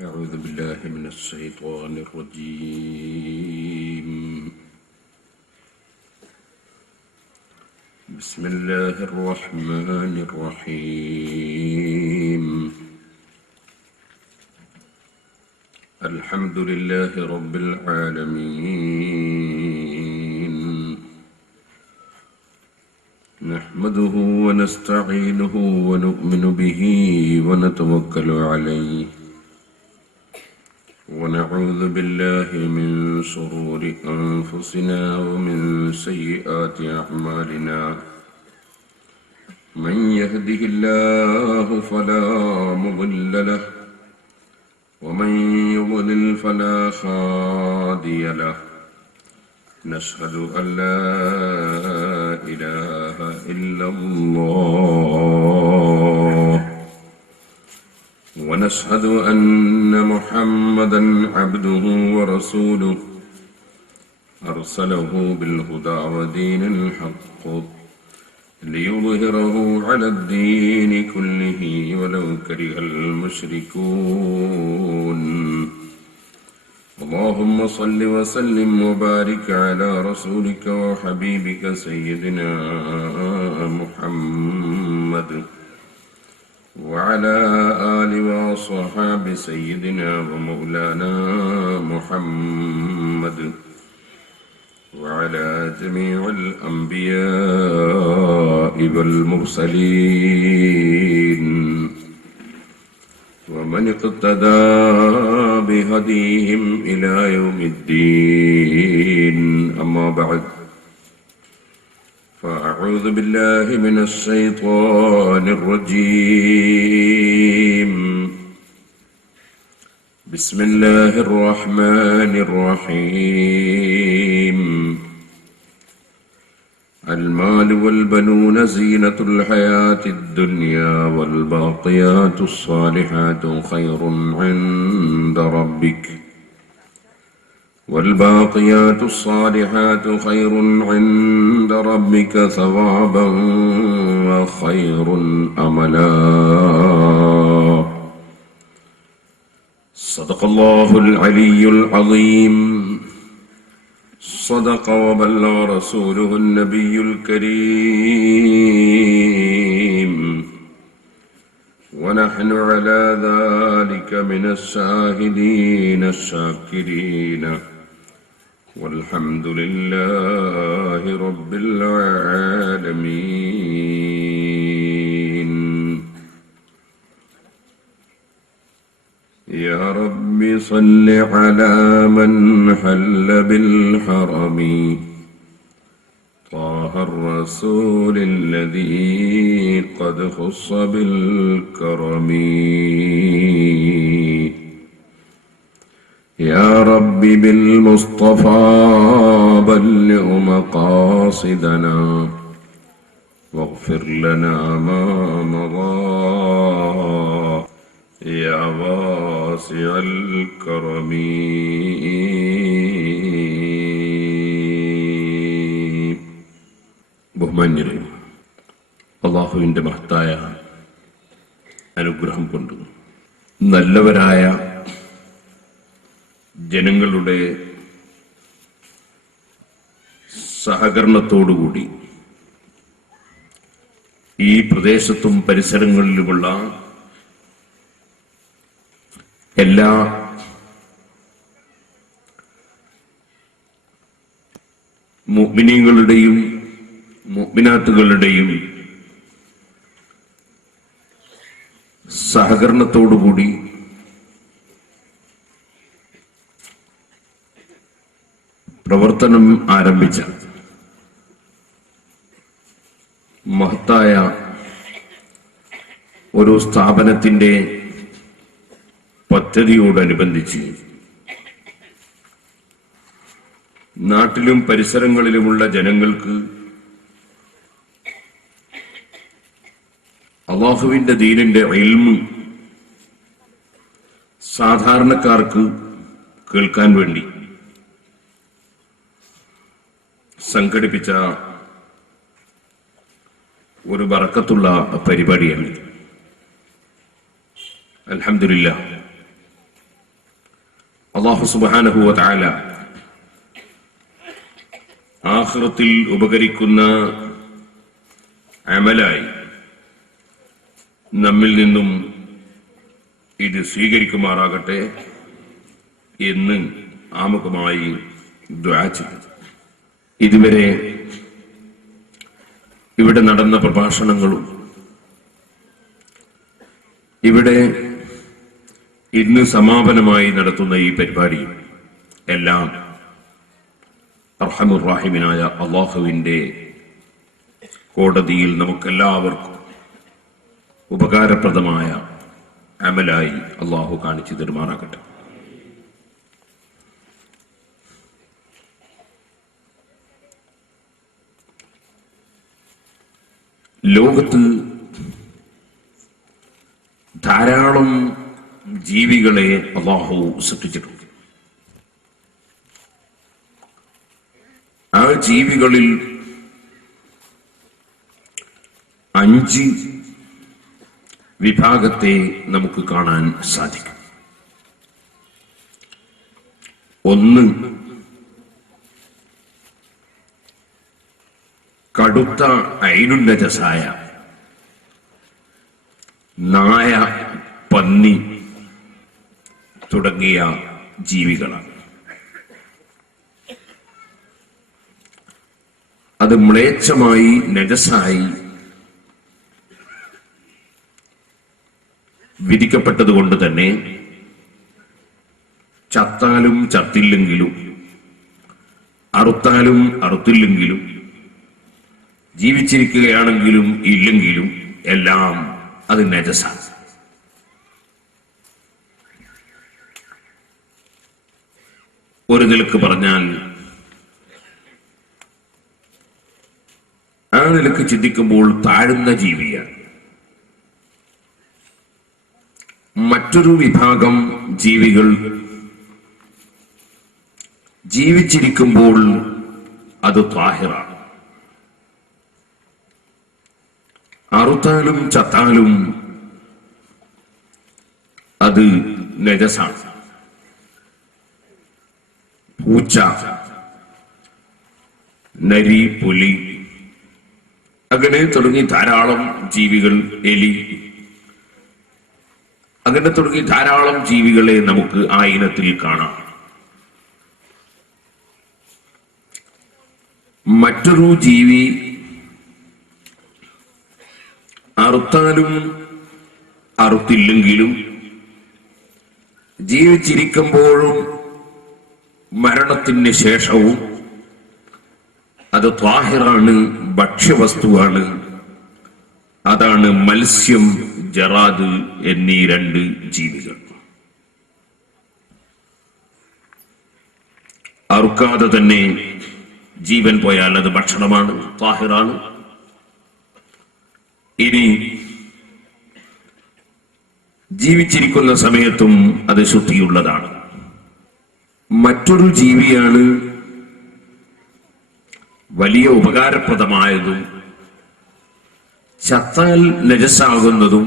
أعوذ بالله من الشيطان الرجيم. بسم الله الرحمن الرحيم. الحمد لله رب العالمين. نحمده ونستعينه ونؤمن به ونتوكل عليه، ونعوذ بالله من شرور أنفسنا ومن سيئات أعمالنا. من يهده الله فلا مضل له، ومن يضلل فلا هادي له. نشهد أن لا إله إلا الله، ونشهد أن محمدًا عبده ورسوله، أرسله بالهدى ودين الحق ليظهره على الدين كله ولو كره المشركون. اللهم صل وسلم وبارك على رسولك وحبيبك سيدنا محمد، وعلى آل وصحاب سيدنا ومولانا محمد، وعلى جميع الأنبياء والمرسلين، ومن اقتدى بهديهم إلى يوم الدين. أما بعد، فأعوذ بالله من الشيطان الرجيم. بسم الله الرحمن الرحيم. المال والبنون زينة الحياة الدنيا، والباقيات الصالحات خير عند ربك والباقيات الصالحات خير عند ربك ثوابا وخير أملا. صدق الله العلي العظيم. صدق وبلغ رسوله النبي الكريم، ونحن على ذلك من الشاهدين الشاكرين، والحمد لله رب العالمين. يا رب صل على من حل بالحرم، طه الرسول الذي قد خص بالكرم. يا رب بالمصطفى بلغ مقاصدنا، واغفر لنا ما مضى يا واسع الكرم. ബഹുമാന്യരെ, അല്ലാഹുവിന്റെ മഹത്തായ അനുഗ്രഹം കൊണ്ട് നല്ലവരായ ജനങ്ങളുടെ സഹകരണത്തോടുകൂടി ഈ പ്രദേശത്തും പരിസരങ്ങളിലുമുള്ള എല്ലാ മുഅ്മിനീങ്ങളുടെയും മുഅ്മിനാത്തുകളുടെയും സഹകരണത്തോടുകൂടി പ്രവർത്തനം ആരംഭിച്ച മഹത്തായ ഒരു സ്ഥാപനത്തിന്റെ പദ്ധതിയോടനുബന്ധിച്ച് നാട്ടിലും പരിസരങ്ങളിലുമുള്ള ജനങ്ങൾക്ക് അല്ലാഹുവിന്റെ ദീനിന്റെ ഇൽമ് സാധാരണക്കാർക്ക് കേൾക്കാൻ വേണ്ടി സംഘടിപ്പിച്ച ഒരു ബറക്കത്തുള്ള പരിപാടിയാണ്. അൽഹംദുലില്ലാഹ്, അല്ലാഹു സുബ്ഹാനഹു വ തആല ആഖിറത്തിൽ ഉപകരിക്കുന്ന അമലായി നമ്മിൽ നിന്നും ഇത് സ്വീകരിക്കുമാറാകട്ടെ എന്ന് ആമുഖമായി ദുആ ചെയ്തു. ഇതുവരെ ഇവിടെ നടന്ന പ്രഭാഷണങ്ങളും ഇവിടെ ഇന്ന് സമാപനമായി നടത്തുന്ന ഈ പരിപാടിയും എല്ലാം അർഹമുർ റഹീമിനായ അല്ലാഹുവിന്റെ കോടതിയിൽ നമുക്കെല്ലാവർക്കും ഉപകാരപ്രദമായ അമലായി അല്ലാഹു കാണിച്ചു തരുമാറാകട്ടെ. ലോകത്ത് ധാരാളം ജീവികളെ അല്ലാഹു സൃഷ്ടിച്ചിട്ടുണ്ട്. ആ ജീവികളിൽ 5 വിഭാഗത്തെ നമുക്ക് കാണാൻ സാധിക്കും. ഒന്ന്, കടുത്ത ഐനുന്നജസായ നായ, പന്നി തുടങ്ങിയ ജീവികളാണ്. അത് മ്ലേച്ഛമായി നജസായി വിധിക്കപ്പെട്ടതുകൊണ്ട് തന്നെ ചത്താലും ചത്തില്ലെങ്കിലും അറുത്താലും അറുത്തില്ലെങ്കിലും ജീവിച്ചിരിക്കുകയാണെങ്കിലും ഇല്ലെങ്കിലും എല്ലാം അത് നജസാണ്. ഒരു നിലക്ക് പറഞ്ഞാൽ ആ നിലക്ക് ചിന്തിക്കുമ്പോൾ താഴുന്ന ജീവിയാണ്. മറ്റൊരു വിഭാഗം ജീവികൾ ജീവിച്ചിരിക്കുമ്പോൾ അത് ത്വാഹിറാണ്. അറുത്താലും ചത്താലും അത് നജസാണ്. പൂച്ച, നരി, പുലി അങ്ങനെ തുടങ്ങി ധാരാളം ജീവികൾ, എലി അങ്ങനെ തുടങ്ങി ധാരാളം ജീവികളെ നമുക്ക് ആ ഇനത്തിൽ കാണാം. മറ്റൊരു ജീവി അറുത്താലും അറുത്തില്ലെങ്കിലും ജീവിച്ചിരിക്കുമ്പോഴും മരണത്തിന് ശേഷവും അത് ത്വാഹിറാണ്, ഭക്ഷ്യവസ്തുവാണ്. അതാണ് മത്സ്യം, ജറാദ് എന്നീ 2 ജീവികൾ. അറുക്കാതെ തന്നെ ജീവൻ പോയാൽ അത് ഭക്ഷണമാണ്, ത്വാഹിറാണ്. ഇനി ജീവിച്ചിരിക്കുന്ന സമയത്തും അത് ശുദ്ധിയുള്ളതാണ്. മറ്റൊരു ജീവിയാണ് വലിയ ഉപകാരപ്രദമായതും ചത്താൽ നജസാകുന്നതും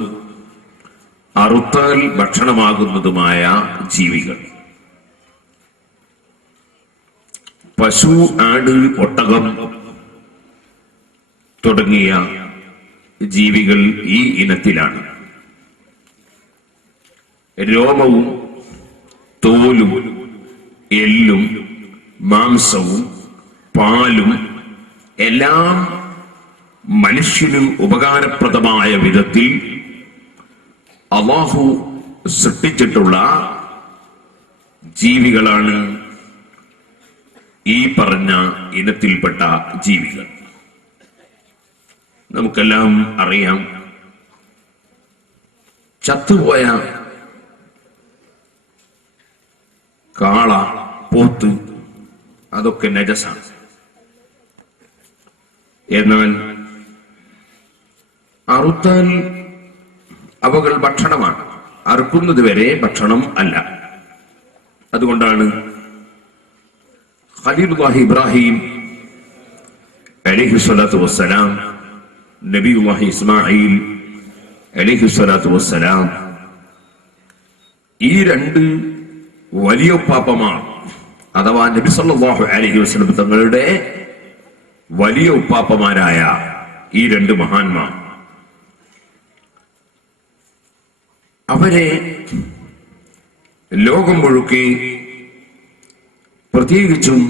അറുത്താൽ ഭക്ഷണമാകുന്നതുമായ ജീവികൾ. പശു, ആട്, ഒട്ടകം തുടങ്ങിയ ജീവികൾ ഈ ഇനത്തിലാണ്. രോമവും തോലും എല്ലും മാംസവും പാലും എല്ലാം മനുഷ്യന് ഉപകാരപ്രദമായ വിധത്തിൽ അല്ലാഹു സൃഷ്ടിച്ചിട്ടുള്ള ജീവികളാണ് ഈ പറഞ്ഞ ഇനത്തിൽപ്പെട്ട ജീവികൾ. നമുക്കെല്ലാം അറിയാം, ചത്തുപോയ കാള, പോത്ത് അതൊക്കെ നജസാണ്. എന്നാൽ അറുത്താൽ അവകൾ ഭക്ഷണമാണ്. അറുക്കുന്നത് വരെ ഭക്ഷണം അല്ല. അതുകൊണ്ടാണ് ഖലീലുല്ലാഹി ഇബ്രാഹിം അലൈഹിസ്സലാത്തു വസ്സലാം, നബിയുല്ലാഹി ഇസ്മാഈൽ അലൈഹിസ്സലാത്തു വസ്സലാം ഈ 2 വലിയ ഉപ്പാപ്പമാർ അഥവാ നബി സല്ലല്ലാഹു അലൈഹി വസല്ലം തങ്ങളുടെ വലിയ ഉപ്പാപ്പമാരായ ഈ രണ്ട് മഹാന്മാർ, അവരെ ലോകം മുഴുക്കെ പ്രത്യേകിച്ചും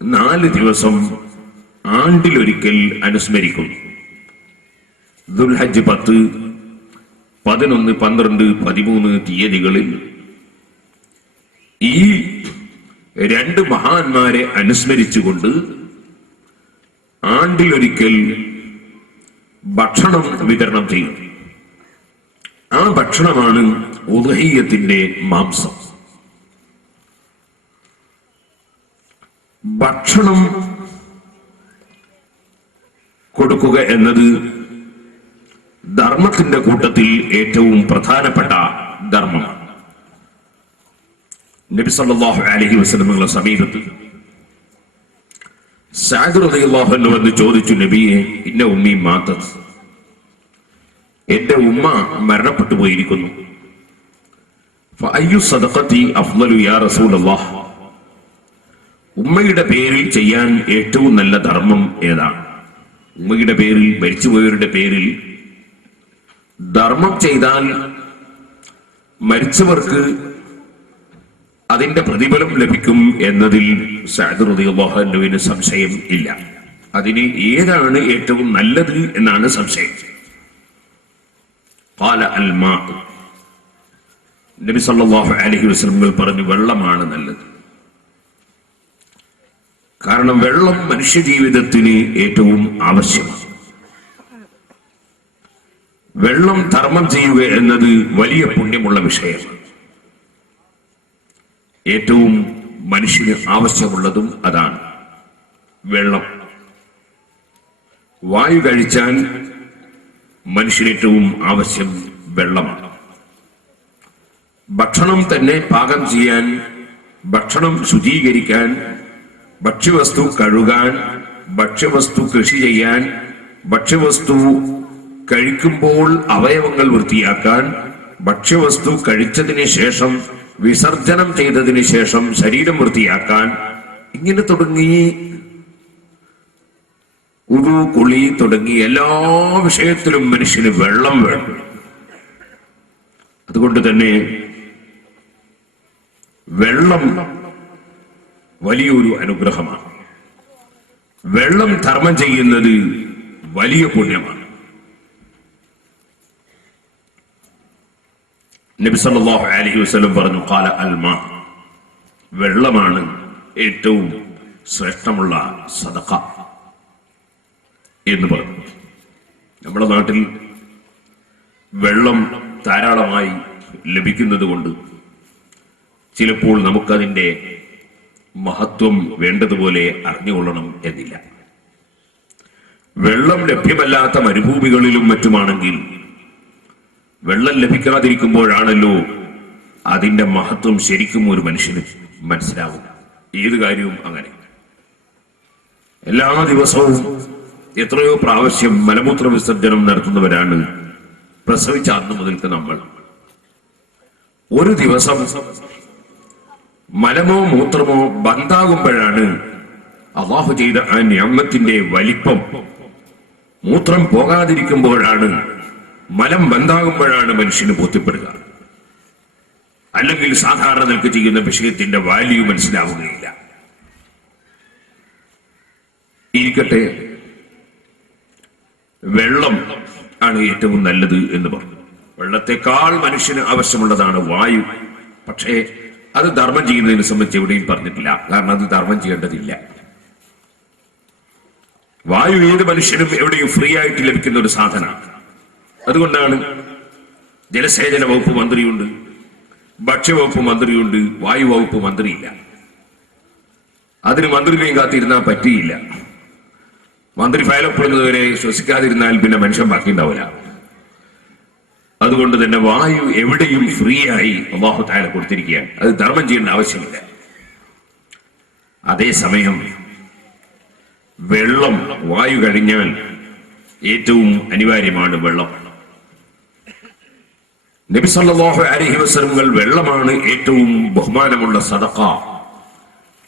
4 ദിവസം ആണ്ടിലൊരിക്കൽ അനുസ്മരിക്കും. ദുൽഹജ്ജ് 10, 11, 12, 13 തീയതികളിൽ ഈ രണ്ട് മഹാന്മാരെ അനുസ്മരിച്ചുകൊണ്ട് ആണ്ടിലൊരിക്കൽ ഭക്ഷണം വിതരണം ചെയ്യും. ആ ഭക്ഷണമാണ് ഉദ്ഹിയ്യത്തിന്റെ മാംസം. ഭക്ഷണം കൊടുക്കുക എന്നത് ധർമ്മത്തിന്റെ കൂട്ടത്തിൽ ഏറ്റവും പ്രധാനപ്പെട്ട ധർമ്മമാണ്. നബി സല്ലല്ലാഹു അലൈഹി വസല്ലമയുടെ സമീപത്ത് സഅദ് റളിയല്ലാഹു അൻഹു വന്ന് ചോദിച്ചു, നബിയെ, ഇന്ന ഉമ്മി മാതത്, എന്റെ ഉമ്മ മരണപ്പെട്ടു പോയിരിക്കുന്നു. ഫഅയ്യു സദഖതി അഫ്ളലു യാ റസൂലല്ലാഹ്, ഉമ്മയുടെ പേരിൽ ചെയ്യാൻ ഏറ്റവും നല്ല ധർമ്മം ഏതാണ്? ഉമ്മയുടെ പേരിൽ, മരിച്ചുപോയവരുടെ പേരിൽ ധർമ്മം ചെയ്താൽ മരിച്ചവർക്ക് അതിന്റെ പ്രതിഫലം ലഭിക്കും എന്നതിൽ സഅദ് റളിയല്ലാഹു അൻഹുവിന് സംശയം ഇല്ല. അതിന് ഏതാണ് ഏറ്റവും നല്ലത് എന്നാണ് സംശയം. ഖാല അൽ മാ, നബി സല്ലല്ലാഹു അലൈഹി വസല്ലം പറഞ്ഞു, വെള്ളമാണ് നല്ലത്. കാരണം വെള്ളം മനുഷ്യജീവിതത്തിന് ഏറ്റവും ആവശ്യമാണ്. വെള്ളം ധർമ്മം ചെയ്യുക എന്നത് വലിയ പുണ്യമുള്ള വിഷയമാണ്. ഏറ്റവും മനുഷ്യന് ആവശ്യമുള്ളതും അതാണ്, വെള്ളം. വായു കഴിച്ചാൽ മനുഷ്യന് ഏറ്റവും ആവശ്യം വെള്ളമാണ്. ഭക്ഷണം തന്നെ പാകം ചെയ്യാൻ, ഭക്ഷണം ശുചീകരിക്കാൻ, ഭക്ഷ്യവസ്തു കഴുകാൻ, ഭക്ഷ്യവസ്തു കൃഷി ചെയ്യാൻ, ഭക്ഷ്യവസ്തു കഴിക്കുമ്പോൾ അവയവങ്ങൾ വൃത്തിയാക്കാൻ, ഭക്ഷ്യവസ്തു കഴിച്ചതിന് ശേഷം വിസർജനം ചെയ്തതിന് ശേഷം ശരീരം വൃത്തിയാക്കാൻ, ഇങ്ങനെ തുടങ്ങി ഉദു, കുളി തുടങ്ങി എല്ലാ വിഷയത്തിലും മനുഷ്യന് വെള്ളം വേണം. അതുകൊണ്ട് തന്നെ വെള്ളം വലിയൊരു അനുഗ്രഹമാണ്. വെള്ളം ധർമ്മം ചെയ്യുന്നത് വലിയ പുണ്യമാണ്. നബി സല്ലല്ലാഹു അലൈഹി വസല്ലം പറഞ്ഞു, ഖാല അൽ മാ, വെള്ളമാണ് ഏറ്റവും ശ്രേഷ്ഠമുള്ള സദഖ എന്ന് പറഞ്ഞു. നമ്മുടെ നാട്ടിൽ വെള്ളം ധാരാളമായി ലഭിക്കുന്നത് കൊണ്ട് ചിലപ്പോൾ നമുക്കതിന്റെ മഹത്വം വേണ്ടതുപോലെ അറിഞ്ഞുകൊള്ളണം എന്നില്ല. വെള്ളം ലഭ്യമല്ലാത്ത മരുഭൂമികളിലും മറ്റുമാണെങ്കിൽ വെള്ളം ലഭിക്കാതിരിക്കുമ്പോഴാണല്ലോ അതിന്റെ മഹത്വം ശരിക്കും ഒരു മനുഷ്യന് മനസ്സിലാവും. ഏത് കാര്യവും അങ്ങനെ. എല്ലാ ദിവസവും എത്രയോ പ്രാവശ്യം മലമൂത്ര വിസർജനം നടത്തുന്നവരാണ് പ്രസവിച്ച അന്ന് മുതൽക്ക് നമ്മൾ. ഒരു ദിവസം മലമോ മൂത്രമോ ബന്ധാകുമ്പോഴാണ് അല്ലാഹു ചെയ്ത ആ നിഅമത്തിന്റെ വലിപ്പം. മൂത്രം പോകാതിരിക്കുമ്പോഴാണ്, മലം ബന്ധാകുമ്പോഴാണ് മനുഷ്യന് ബോധ്യപ്പെടുക. അല്ലെങ്കിൽ സാധാരണ നിൽക്ക് ചെയ്യുന്ന വിഷയത്തിന്റെ വാല്യൂ മനസ്സിലാവുകയില്ല. ഇരിക്കട്ടെ, വെള്ളം ആണ് ഏറ്റവും നല്ലത് എന്ന് പറഞ്ഞു. വെള്ളത്തെക്കാൾ മനുഷ്യന് ആവശ്യമുള്ളതാണ് വായു. പക്ഷേ അത് ധർമ്മം ചെയ്യുന്നതിനെ സംബന്ധിച്ച് എവിടെയും പറഞ്ഞിട്ടില്ല. കാരണം അത് ധർമ്മം ചെയ്യേണ്ടതില്ല. വായു ഏത് മനുഷ്യനും എവിടെയും ഫ്രീ ആയിട്ട് ലഭിക്കുന്ന ഒരു സാധനമാണ്. അതുകൊണ്ടാണ് ജലസേചന വകുപ്പ് മന്ത്രിയുണ്ട്, ഭക്ഷ്യവകുപ്പ് മന്ത്രിയുണ്ട്, വായു വകുപ്പ് മന്ത്രിയില്ല. അതിന് മന്ത്രിയെയും കാത്തിരുന്നാൽ പറ്റിയില്ല. മന്ത്രി ഫയലപ്പെടുന്നതുവരെ ശ്വസിക്കാതിരുന്നാൽ പിന്നെ മനുഷ്യൻ ബാക്കിയുണ്ടാവില്ല. അതുകൊണ്ട് തന്നെ വായു എവിടെയും ഫ്രീ ആയി അല്ലാഹു തആല കൊടുത്തിരിക്കുകയാണ്. അത് ധർമ്മം ചെയ്യേണ്ട ആവശ്യമില്ല. അതേസമയം വെള്ളം, വായു കഴിഞ്ഞാൽ ഏറ്റവും അനിവാര്യമാണ് വെള്ളം. നബി സല്ലല്ലാഹു അലൈഹി വസല്ലം വെള്ളമാണ് ഏറ്റവും ബഹുമാനമുള്ള സദഖ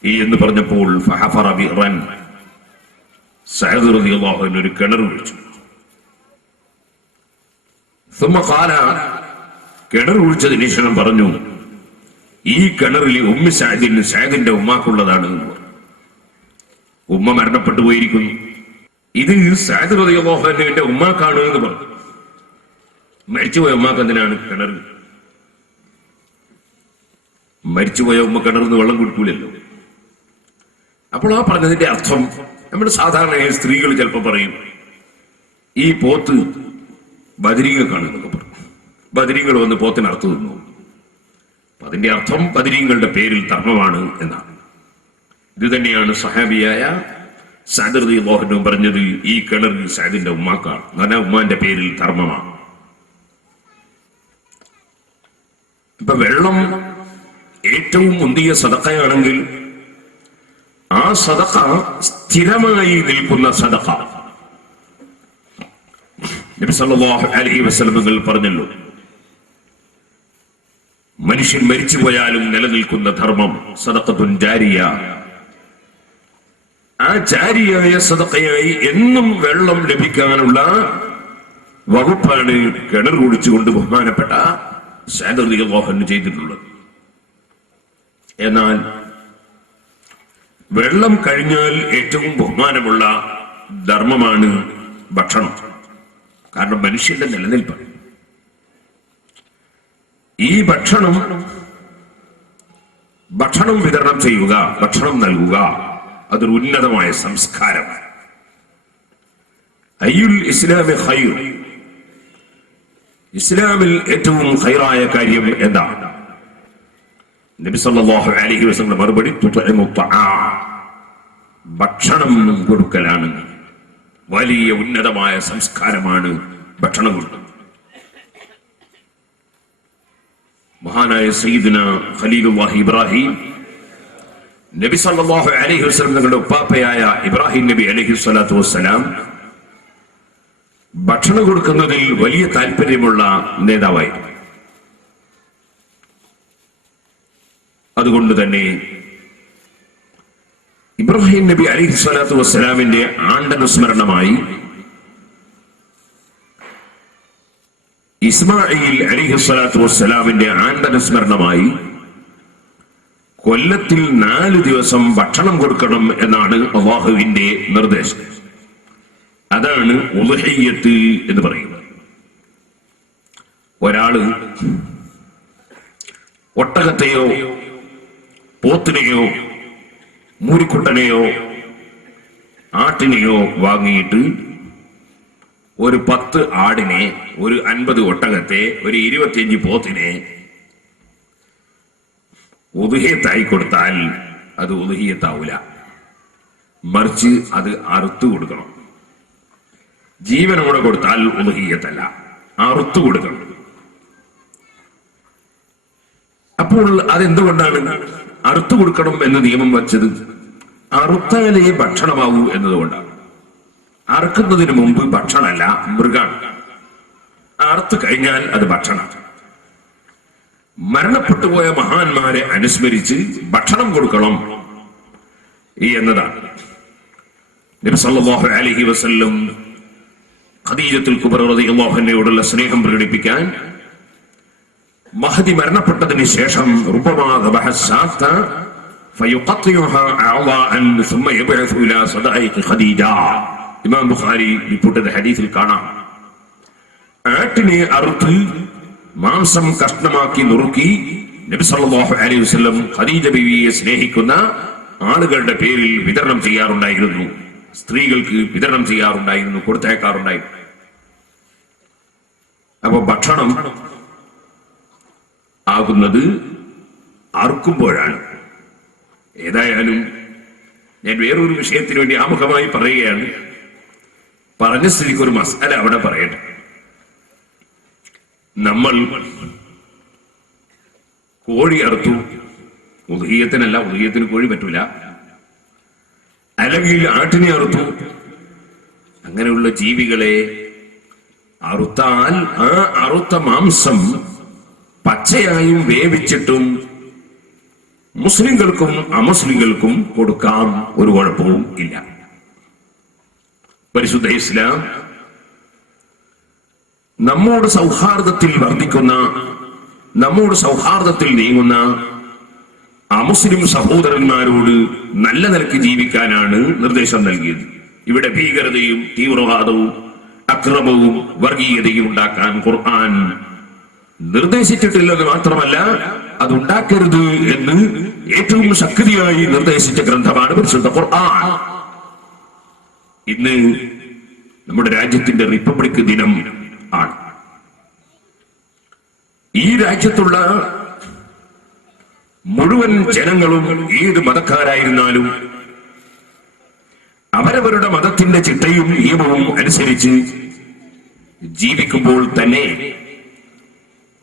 എന്ന് പറഞ്ഞപ്പോൾ ഫഹഫറ ബിറൻ, സഅദ് റളിയല്ലാഹു അൻഹു ഒരു കിണർ കുഴിച്ചു. ثم قال, കിണർ കുഴിച്ചതിന് ശേഷം പറഞ്ഞു, ഈ കിണറിൽ ഉമ്മ സഅദിന്റെ ഉമ്മാക്കുള്ളതാണ്. ഉമ്മ മരണപ്പെട്ടു പോയിരിക്കുന്നു, ഇത് സഅദ് റളിയല്ലാഹു അൻഹുവിന്റെ ഉമ്മാക്കാണ് എന്ന് പറഞ്ഞു. മരിച്ചുപോയ ഉമ്മാക്ക് എന്തിനാണ് കിണർ? മരിച്ചുപോയ ഉമ്മ കിണറിന്ന് വെള്ളം കുടിക്കൂലല്ലോ. അപ്പോൾ ആ പറഞ്ഞതിന്റെ അർത്ഥം, നമ്മുടെ സാധാരണ സ്ത്രീകൾ ചിലപ്പോൾ പറയും, ഈ പോത്ത് ബദരീകൾക്കാണ് എന്നൊക്കെ പറഞ്ഞു. ബദരീകൾ വന്ന് പോത്തിന് അർത്ഥം തിന്നു. അപ്പൊ അതിന്റെ അർത്ഥം ബദരീങ്ങളുടെ പേരിൽ ധർമ്മമാണ് എന്നാണ്. ഇത് തന്നെയാണ് സഹാബിയായ സഅദ് റളിയല്ലാഹു അൻഹു പറഞ്ഞത്, ഈ കിണർ സഅദിന്റെ ഉമ്മാക്കാണ്, നല്ല ഉമ്മാന്റെ പേരിൽ ധർമ്മമാണ്. ഇപ്പൊ വെള്ളം ഏറ്റവും മുന്തിയ സദഖയാണെങ്കിൽ ആ സദഖ സ്ഥിരമായി നിൽക്കുന്ന സദഖ. നബി സല്ലല്ലാഹു അലൈഹി വസല്ലം പറഞ്ഞല്ലോ, മനുഷ്യൻ മരിച്ചു പോയാലും നിലനിൽക്കുന്ന ധർമ്മം സദഖത്തുൻ ജാരിയ. ആ ജാരിയായ സദഖയായി എന്നും വെള്ളം ലഭിക്കാനുള്ള വകുപ്പാണ് കിണർ കുടിച്ചുകൊണ്ട് ബഹുമാനപ്പെട്ട സഅദ് റളിയല്ലാഹു അൻഹു ചെയ്തിട്ടുള്ളത്. എന്നാൽ വെള്ളം കഴിഞ്ഞാൽ ഏറ്റവും ബഹുമാനമുള്ള ധർമ്മമാണ് ഭക്ഷണം. കാരണം മനുഷ്യന്റെ നിലനിൽപ്പാണ്. ഈ ഭക്ഷണം വിതരണം ചെയ്യുക, ഭക്ഷണം നൽകുക, അതൊരു ഉന്നതമായ സംസ്കാരമാണ്. അയ്യുൽ ഇസ്ലാമി ഖൈർ, ഇസ്ലാമിൽ ഏറ്റവും ഖൈറായ കാര്യം എന്താണ്? നബി സല്ലല്ലാഹു അലൈഹി വസല്ലം മറുപടി, തുത്ഇമു ത്വആം, ഭക്ഷണം കൊടുക്കലാണ്. വലിയ ഉന്നതമായ സംസ്കാരമാണ് ഭക്ഷണം കൊടുക്കൽ. മഹാനായ സയ്യിദുന ഖലീലുല്ലാഹി ഇബ്രാഹിം, നബി സല്ലല്ലാഹു അലൈഹി വസല്ലം തങ്ങളുടെ ഉപ്പാപ്പയായ ഇബ്രാഹിം നബി അലൈഹി സ്വലാത്തു വസ്സലാം ഭക്ഷണം കൊടുക്കുന്നതിൽ വലിയ താല്പര്യമുള്ള നേതാവായിരുന്നു. അതുകൊണ്ട് തന്നെ ഇബ്രാഹിം നബി അലൈഹി സ്വലാത്തു വസ്സലാമിന്റെ ആണ്ടനുസ്മരണമായി ഇസ്മാഈൽ അലൈഹി സ്വലാത്തു വസ്സലാമിന്റെ ആണ്ടനുസ്മരണമായി കൊല്ലത്തിൽ 4 ദിവസം ഭക്ഷണം കൊടുക്കണം എന്നാണ് അല്ലാഹുവിന്റെ നിർദ്ദേശം. അതാണ് ഉദ്ഹിയ്യത്ത് എന്ന് പറയുന്നത്. ഒരാള് ഒട്ടകത്തെയോ പോത്തിനെയോ മൂരിക്കുട്ടനെയോ ആട്ടിനെയോ വാങ്ങിയിട്ട് ഒരു 10 ആടിനെ, ഒരു 50 ഒട്ടകത്തെ, ഒരു 25 പോത്തിനെ ഉദ്ഹിയ്യത്തായി കൊടുത്താൽ അത് ഉദ്ഹിയ്യത്താവൂല. മറിച്ച് അത് അറുത്തു കൊടുക്കണം. ജീവനോടെ കൊടുത്താൽ ഉദ്ഹിയ്യത്തല്ല, അറുത്തു കൊടുക്കണം. അപ്പോൾ അതെന്തുകൊണ്ടാണ് അറുത്തു കൊടുക്കണം എന്ന് നിയമം വച്ചത്? അറുത്താലേ ഭക്ഷണമാവൂ എന്നതുകൊണ്ടാണ്. അറുക്കുന്നതിന് മുമ്പ് ഭക്ഷണമല്ല, മൃഗാണ്. അറുത്തു കഴിഞ്ഞാൽ അത് ഭക്ഷണം. മരണപ്പെട്ടുപോയ മഹാന്മാരെ അനുസ്മരിച്ച് ഭക്ഷണം കൊടുക്കണം എന്നതാണ്. നബി സല്ലല്ലാഹു അലൈഹി വസല്ലം ഖദീജത്തുൽ കുബ്ര റളിയല്ലാഹു അൻഹയോടുള്ള സ്നേഹം പ്രകടിപ്പിക്കാൻ മഹദി മരണപ്പെട്ടതിന് ശേഷം ഇമാം ബുഖാരി റിപ്പോർട്ട് ചെയ്ത ഹദീസിൽ കാണാം, ആട്ടിനെ അറുത്ത് മാംസം കഷ്ണമാക്കി നുറുക്കി നബി സല്ലല്ലാഹു അലൈഹി വസല്ലം ഖദീജ ബീവിയെ സ്നേഹിക്കുന്ന ആളുകളുടെ പേരിൽ വിതരണം ചെയ്യാറുണ്ടായിരുന്നു. സ്ത്രീകൾക്ക് വിതരണം ചെയ്യാറുണ്ടായിരുന്നു, കൊടുത്തയക്കാറുണ്ടായിരുന്നു. അപ്പൊ ഭക്ഷണം ആകുന്നത് അറുക്കുമ്പോഴാണ്. ഏതായാലും ഞാൻ വേറൊരു വിഷയത്തിന് വേണ്ടി ആമുഖമായി പറയുകയാണ്. പറഞ്ഞ സ്ഥിതിക്ക് ഒരു മസാല അവിടെ പറയട്ടെ. നമ്മൾ കോഴി അറുത്തു, ഉദ്ഹിയ്യത്തിനല്ല, ഉദ്ഹിയ്യത്തിന് കോഴി പറ്റൂല. അല്ലെങ്കിൽ ആട്ടിനെ അറുത്തു. അങ്ങനെയുള്ള ജീവികളെ അറുത്താൽ ആ അറുത്ത മാംസം പച്ചയായും വേവിച്ചിട്ടും മുസ്ലിങ്ങൾക്കും അമുസ്ലിങ്ങൾക്കും കൊടുക്കാം, ഒരു കുഴപ്പവും ഇല്ല. പരിശുദ്ധ ഇസ്ലാം നമ്മോട് സൗഹാർദ്ദത്തിൽ വർദ്ധിക്കുന്ന, നമ്മോട് സൗഹാർദ്ദത്തിൽ നീങ്ങുന്ന അമുസ്ലിം സഹോദരന്മാരോട് നല്ല നിലയ്ക്ക് ജീവിക്കാനാണ് നിർദ്ദേശം നൽകിയത്. ഇവിടെ ഭീകരതയും തീവ്രവാദവും അക്രമവും വർഗീയതയും ഉണ്ടാക്കാൻ ഖുർആൻ നിർദ്ദേശിച്ചിട്ടില്ലെന്ന് മാത്രമല്ല, അതുണ്ടാക്കരുത് എന്ന് ഏറ്റവും ശക്തിയായി നിർദ്ദേശിച്ച ഗ്രന്ഥമാണ് പരിശുദ്ധ ഖുർആൻ. ഇന്ന് നമ്മുടെ രാജ്യത്തിന്റെ റിപ്പബ്ലിക് ദിനം ആണ്. ഈ രാജ്യത്തുള്ള മുഴുവൻ ജനങ്ങളും ഏത് മതക്കാരായിരുന്നാലും അവരവരുടെ മതത്തിന്റെ ചിട്ടയും നിയമവും അനുസരിച്ച് ജീവിക്കുമ്പോൾ തന്നെ,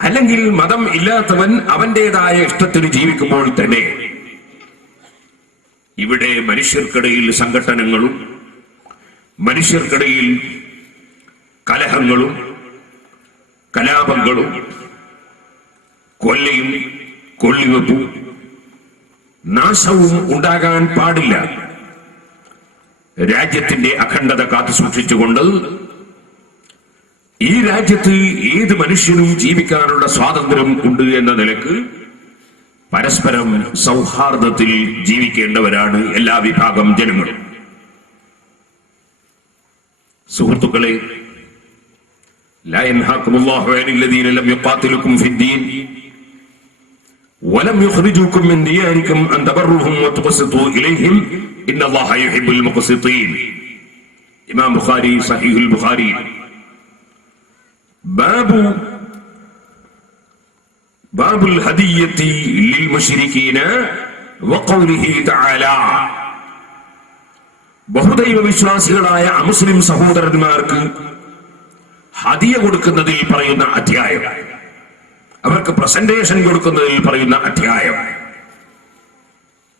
അല്ലെങ്കിൽ മതം ഇല്ലാത്തവൻ അവന്റേതായ ഇഷ്ടത്തിന് ജീവിക്കുമ്പോൾ തന്നെ, ഇവിടെ മനുഷ്യർക്കിടയിൽ സംഘട്ടനങ്ങളും മനുഷ്യർക്കിടയിൽ കലഹങ്ങളും കലാപങ്ങളും കൊല്ലയും കൊള്ളിവെപ്പും നാശവും ഉണ്ടാകാൻ പാടില്ല. രാജ്യത്തിന്റെ അഖണ്ഡത കാത്തു സൂക്ഷിച്ചുകൊണ്ട് ഈ രാജ്യത്ത് ഏത് മനുഷ്യനും ജീവിക്കാനുള്ള സ്വാതന്ത്ര്യം ഉണ്ട് എന്ന നിലക്ക് പരസ്പരം സൗഹാർദ്ദത്തിൽ ജീവിക്കേണ്ടവരാണ് എല്ലാ വിഭാഗം ജനങ്ങളും. സുഹൃത്തുക്കളെ, لا ينهاكم الله عن الذين لم يقاتلوكم في الدين ولم يخرجوكم من دياركم أن تبروهم وتقسطوا إليهم إن الله يحب المقسطين. إمام بخاري صحيح البخاري. باب الهدية للمشركين وقوله تعالى. ബഹുദൈവ വിശ്വാസികളായ അമുസ്ലിം സഹോദരന്മാർക്ക് ഹദിയ കൊടുക്കുന്നതിൽ പറയുന്ന അധ്യായം, അവർക്ക് പ്രസന്റേഷൻ കൊടുക്കുന്നതിൽ പറയുന്ന അധ്യായം,